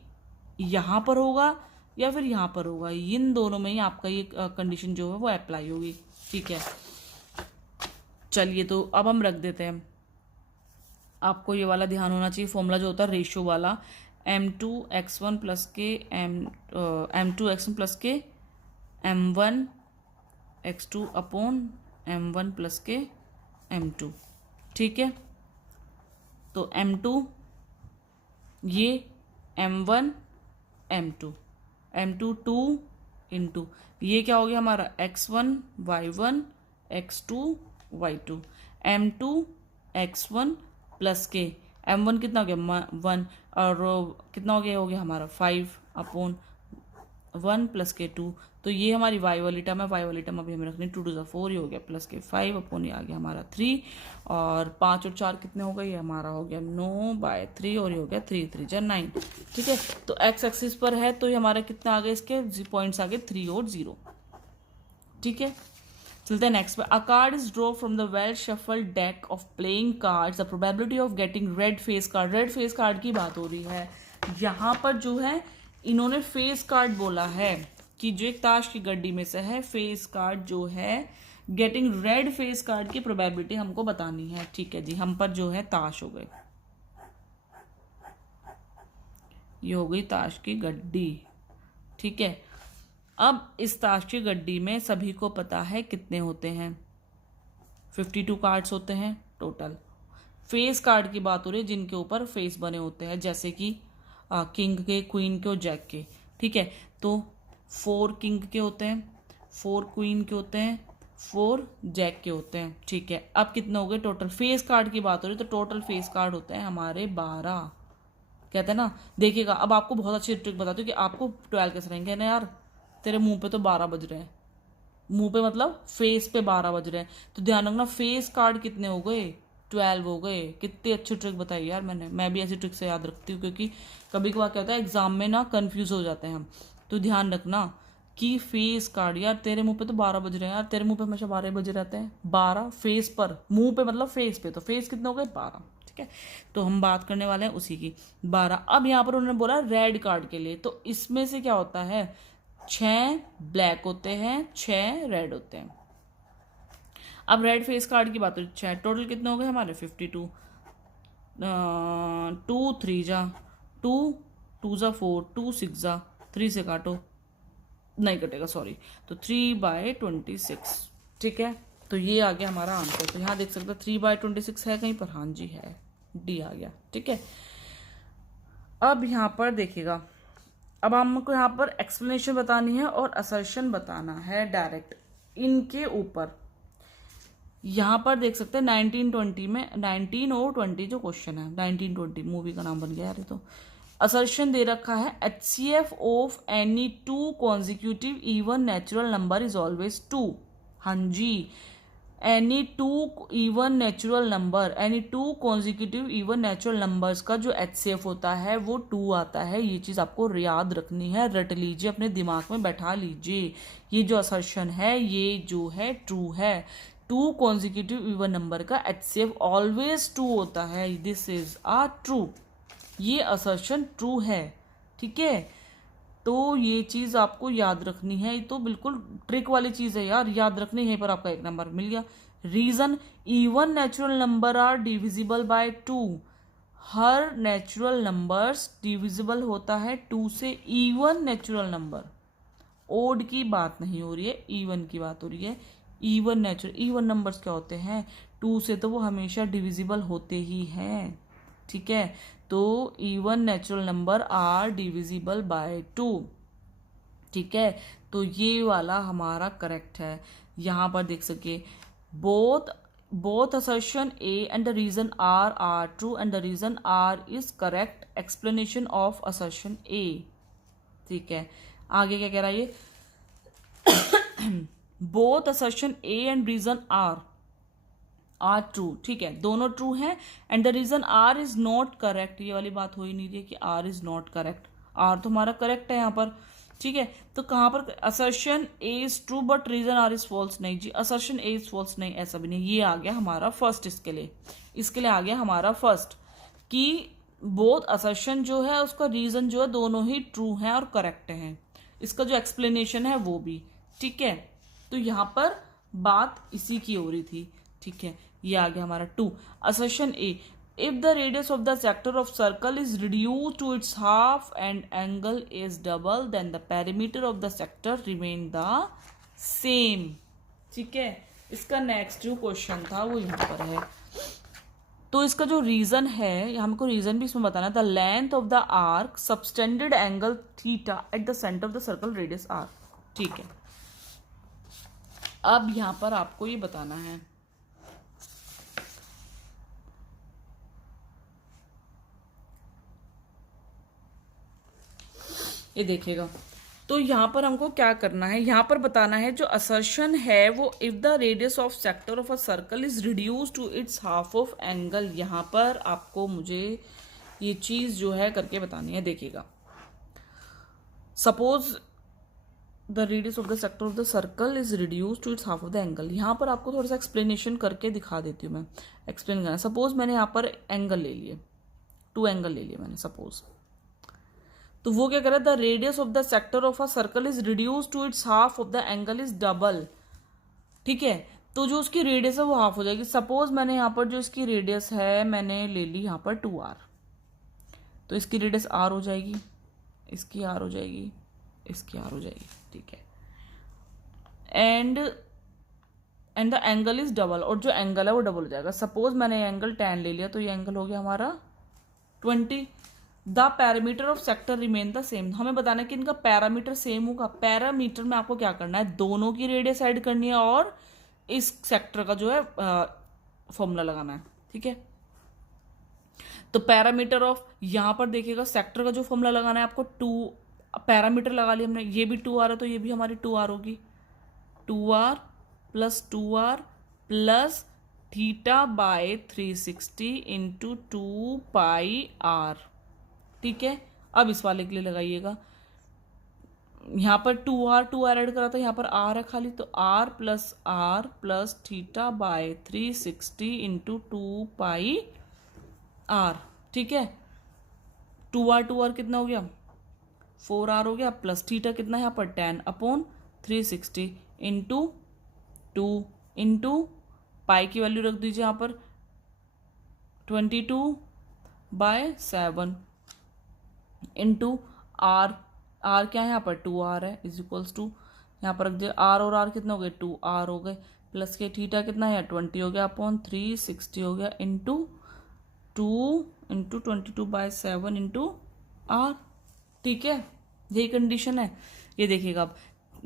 यहाँ पर होगा या फिर यहाँ पर होगा, इन दोनों में ही आपका ये कंडीशन जो है वो अप्लाई होगी। ठीक है, चलिए तो अब हम रख देते हैं। आपको ये वाला ध्यान होना चाहिए, फॉर्मूला जो होता है रेशियो वाला, m2x1 प्लस के m2x1 प्लस के m1x2 अपॉन m1 प्लस के m2। ठीक है, तो m2 ये m1 m2 2 इंटू ये क्या हो गया हमारा x1 y1 x2 y2 m2 x1 plus के m1 कितना हो गया 1 और कितना हो गया हमारा 5 अपॉन 1 प्लस के 2। तो ये हमारी y वाली टर्म है, y वाली टर्म अभी हमें रखनी 2 to the 4, ये हो गया प्लस के 5 अपॉन ये आ गया हमारा 3, और 5 और 4 कितने हो गए, ये हमारा हो गया 9/3 और ये हो गया 3 3 जा 9। ठीक है, तो एक्स एक्सिस पर है तो ये हमारा कितना आ गया, इसके पॉइंट्स आ गए 3 और 0। ठीक है, चलते हैं नेक्स्ट पे। अ card is draw from the well shuffled deck of playing cards, the probability of getting red face card. Red face card की बात हो रही है यहाँ पर, जो है इन्होंने फेस कार्ड बोला है कि जो एक ताश की गड्डी में से है, फेस कार्ड जो है, गेटिंग रेड फेस कार्ड की प्रोबेबिलिटी हमको बतानी है। ठीक है जी, हम पर जो है ताश हो गए, ये हो गई ताश की गड्डी। ठीक है, अब इस ताश की गड्डी में सभी को पता है कितने होते हैं, 52 कार्ड्स होते हैं टोटल। फेस कार्ड की बात हो रही है जिनके ऊपर फेस बने होते हैं, जैसे कि किंग के, क्वीन के और जैक के, ठीक है। तो 4 किंग के होते हैं, 4 क्वीन के होते हैं, 4 जैक के होते हैं, ठीक है। अब कितने हो गए टोटल? फेस कार्ड की बात हो रही है तो टोटल फेस कार्ड होते हैं हमारे 12, कहते हैं ना। देखिएगा, अब आपको बहुत अच्छी ट्रिक बताती हूँ कि आपको 12 कैसे रहेंगे ना यार, तेरे मुंह पे तो 12 बज रहे हैं, मुंह पे मतलब फेस पे 12 बज रहे हैं, तो ध्यान रखना फेस कार्ड कितने हो गए? 12 हो गए। कितनी अच्छी ट्रिक बताई यार मैंने, मैं भी ऐसी ट्रिक से याद रखती हूँ, क्योंकि कभी कभार क्या होता है एग्जाम में ना कंफ्यूज हो जाते हैं हम। तो ध्यान रखना कि फेस कार्ड, यार तेरे मुंह पे तो 12 बज रहे हैं, यार तेरे मुंह पे हमेशा 12 बजे रहते हैं, 12 फेस पर, मुंह पे मतलब फेस पे, तो फेस कितने हो गए? 12, ठीक है। तो हम बात करने वाले हैं उसी की, 12। अब यहाँ पर उन्होंने बोला रेड कार्ड के लिए, तो इसमें से क्या होता है, 6 ब्लैक होते हैं, 6 रेड होते हैं। अब रेड फेस कार्ड की बात हो, 6 टोटल कितने हो गए हमारे? 52। 2 3 जा 2, 2 जा 4, 2 6 जा 3 से काटो, नहीं कटेगा सॉरी, तो 3/26, ठीक है। तो ये आ गया हमारा आंसर। तो यहाँ देख सकते हैं 3/26 है कहीं पर, हाँ जी है, डी आ गया, ठीक है। अब यहाँ पर देखिएगा, अब हमको यहाँ पर एक्सप्लेनेशन बतानी है और असर्शन बताना है डायरेक्ट इनके ऊपर। यहाँ पर देख सकते हैं 1920 में, 19 और 20 जो क्वेश्चन है, 1920 मूवी का नाम बन गया यार ये तो। असर्शन दे रखा है HCF of any 2 consecutive even natural number is always 2। हाँ जी, any 2 even natural number, any 2 consecutive even natural numbers का जो HCF होता है वो 2 आता है। ये चीज़ आपको याद रखनी है, रट लीजिए, अपने दिमाग में बैठा लीजिए। ये जो असर्शन है ये जो है ट्रू है, 2 कॉन्जिक्यूटिव इवन नंबर का HCF ऑलवेज 2 होता है, दिस इज आ ट्रू, ये असर्शन ट्रू है, ठीक है। तो ये चीज़ आपको याद रखनी है, तो बिल्कुल ट्रिक वाली चीज़ है यार, याद रखनी है, पर आपका 1 नंबर मिल गया। Reason, even natural number are divisible by 2, हर नेचुरल नंबर्स डिविजिबल होता है 2 से, इवन नेचुरल नंबर, ओड की बात नहीं हो रही है, इवन की बात हो रही है। इवन नेचुरल, इवन नंबर्स क्या होते हैं? 2 से तो वो हमेशा डिविजिबल होते ही हैं, ठीक है। तो even natural number are divisible by 2, ठीक है। तो ये वाला हमारा करेक्ट है। यहाँ पर देख सके both assertion A and the reason R are true and the reason R is correct explanation of assertion A, ठीक है। आगे क्या कह रहा है ये, both assertion A and reason R true, ठीक है, दोनों ट्रू हैं, and the reason R is not correct, ये वाली बात हो ही नहीं रही है कि R is not correct, R तो हमारा करेक्ट है यहाँ पर, ठीक है। तो कहाँ पर assertion A is true but reason R is false, नहीं जी, असर्शन A इज फॉल्स नहीं, ऐसा भी नहीं। ये आ गया हमारा फर्स्ट, इसके लिए आ गया हमारा फर्स्ट कि बोथ असर्शन जो है उसका रीजन जो है दोनों ही ट्रू हैं और करेक्ट हैं, इसका जो एक्सप्लेनेशन है वो भी, ठीक है। तो यहाँ पर बात इसी की हो रही थी, ठीक है। ये आ गया हमारा 2। Assertion A, if the radius of the sector of circle is reduced to its half and angle is double then the perimeter of the sector remain the same, ठीक है। इसका नेक्स्ट जो क्वेश्चन था वो यहाँ पर है। तो इसका जो रीजन है, हमको रीजन भी इसमें बताना, the length of the arc subtended angle theta at the centre of the circle radius R, ठीक है। अब यहाँ पर आपको ये बताना है, ये देखिएगा, तो यहाँ पर हमको क्या करना है, यहाँ पर बताना है जो असर्शन है वो if the radius of sector of a circle is reduce to its half of angle, यहाँ पर आपको मुझे ये चीज जो है करके बतानी है। देखिएगा, suppose the radius of the sector of the circle is reduce to its half of the angle, यहाँ पर आपको थोड़ा सा एक्सप्लेनेशन करके दिखा देती हूँ मैं, एक्सप्लेन करना। सपोज मैंने यहाँ पर एंगल ले लिए, 2 एंगल ले लिए मैंने सपोज, तो वो क्या करे, the radius of the sector of a circle is reduce to its half of the angle is double, ठीक है। तो जो उसकी रेडियस है वो हाफ हो जाएगी। सपोज मैंने यहाँ पर जो इसकी रेडियस है मैंने ले ली यहाँ पर 2r, तो इसकी रेडियस r हो जाएगी, इसकी r हो जाएगी, इसकी r हो जाएगी, ठीक है। And and the angle is double, और जो एंगल है वो डबल हो जाएगा। सपोज मैंने एंगल 10 ले लिया तो ये एंगल हो गया हमारा 20। The parameter of sector remain the same. हमें बताना है कि इनका पैरामीटर सेम होगा। पैरामीटर में आपको क्या करना है, दोनों की रेडियस ऐड करनी है और इस सेक्टर का जो है फॉर्मूला लगाना है, ठीक है। तो पैरामीटर ऑफ, यहां पर देखिएगा सेक्टर का जो फॉर्मूला लगाना है आपको, 2 पैरामीटर लगा लिया हमने, ये भी 2r है तो ये भी हमारी 2r होगी। 2r plus 2r plus theta by 360 into 2 pi r, ठीक है। अब इस वाले के लिए लगाइएगा, यहाँ पर 2r ऐड करा था, यहाँ पर r है खाली, तो r plus theta by 360 into 2 pi r, ठीक है। 2r कितना हो गया, 4r हो गया, प्लस थीटा कितना है यहाँ पर 10 अपॉन 360 इंटू 2 इंटू पाई की वैल्यू रख दीजिए यहाँ पर 22/7 इंटू r क्या है यहाँ पर 2r है, इज इक्वल्स टू, यहाँ पर रख दिया r और r कितना हो गए 2r हो गए, प्लस के थीटा कितना है 20 हो गया अपॉन 360 हो गया इंटू 2 इंटू 22/7 इंटू r, ठीक है। यही कंडीशन है। ये देखिएगा अब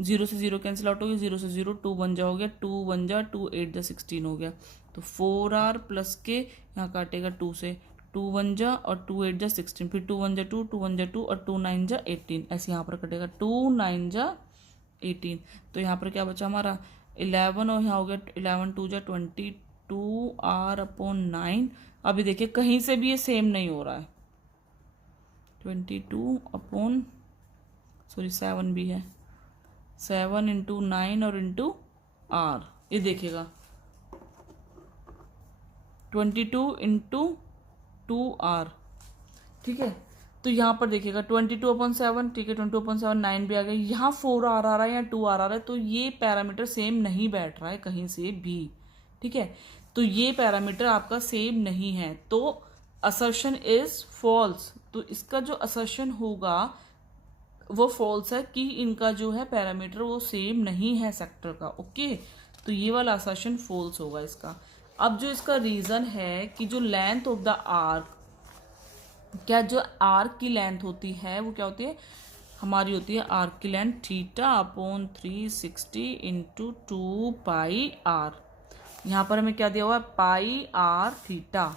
0 से 0 कैंसिल आउट हो गया, 0 से 0 2 1 जा हो गया, 2 1 जा 2 8 जा 16 हो गया, तो 4r प्लस के यहाँ काटेगा 2 से, 2 1 जा और 2 8 जा 16, फिर 2 1 जा 2 2 1 जा 2 और 2 9 जा 18, ऐसे यहाँ पर कटेगा 2 9 जा 18। तो यहाँ पर क्या बचा हमारा 11 और यहाँ हो गया 11 2 जा 22r अपॉन 9। अभी देखिए कहीं से भी ये सेम नहीं हो रहा है, 22 अपॉन 7 भी है, 7 इंटू 9 और इंटू r, ये देखिएगा 22 इंटू 2r, ठीक है। तो यहाँ पर देखिएगा 22/7, ठीक है, 22/7 9 भी आ गया, यहाँ 4r आ रहा है या 2r आ रहा है, तो ये पैरामीटर सेम नहीं बैठ रहा है कहीं से भी, ठीक है। तो ये पैरामीटर आपका सेम नहीं है, तो असर्शन इज फॉल्स। तो इसका जो असर्शन होगा वो फॉल्स है कि इनका जो है पैरामीटर वो सेम नहीं है सेक्टर का, ओके। तो ये वाला असर्शन फॉल्स होगा इसका। अब जो इसका रीजन है कि जो लेंथ ऑफ द आर्क, क्या जो आर्क की लेंथ होती है वो क्या होती है हमारी, होती है आर्क की लेंथ थीटा अपॉन 360 इंटू 2 पाई r। यहाँ पर हमें क्या दिया हुआ है पाई r थीटा,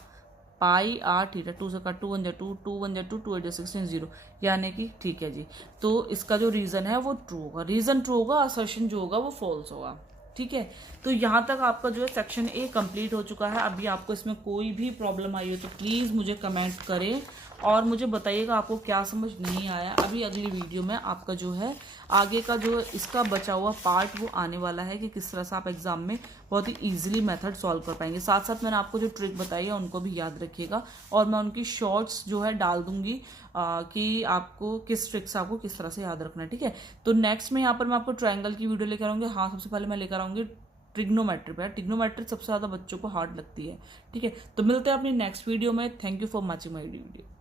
पाई r थीटा, 2 से कट 2 1 जा 2 2 1 जा 2 2 8 जा 16 0, यानी कि ठीक है जी। तो इसका जो रीजन है वो ट्रू होगा, रीजन ट्रू होगा, असर्शन जो होगा वो फॉल्स होगा, ठीक है। तो यहाँ तक आपका जो है सेक्शन ए कंप्लीट हो चुका है। अभी आपको इसमें कोई भी प्रॉब्लम आई हो तो प्लीज़ मुझे कमेंट करें और मुझे बताइएगा आपको क्या समझ नहीं आया। अभी अगली वीडियो में आपका जो है आगे का जो इसका बचा हुआ पार्ट वो आने वाला है कि किस तरह से आप एग्जाम में बहुत ही ईजिली मेथड सॉल्व कर पाएंगे। साथ साथ मैंने आपको जो ट्रिक बताई है उनको भी याद रखिएगा और मैं उनकी शॉर्ट्स जो है डाल दूंगी कि आपको किस ट्रिक से आपको किस तरह से याद रखना है, ठीक है। तो नेक्स्ट में यहाँ पर मैं आपको ट्रायंगल की वीडियो लेकर आऊँगी। हाँ, सबसे पहले मैं लेकर आऊँगी ट्रिग्नोमेट्री पे। ट्रिग्नोमेट्री सबसे ज़्यादा बच्चों को हार्ड लगती है, ठीक है। तो मिलते हैं अपनी नेक्स्ट वीडियो में। Thank you for watching my video.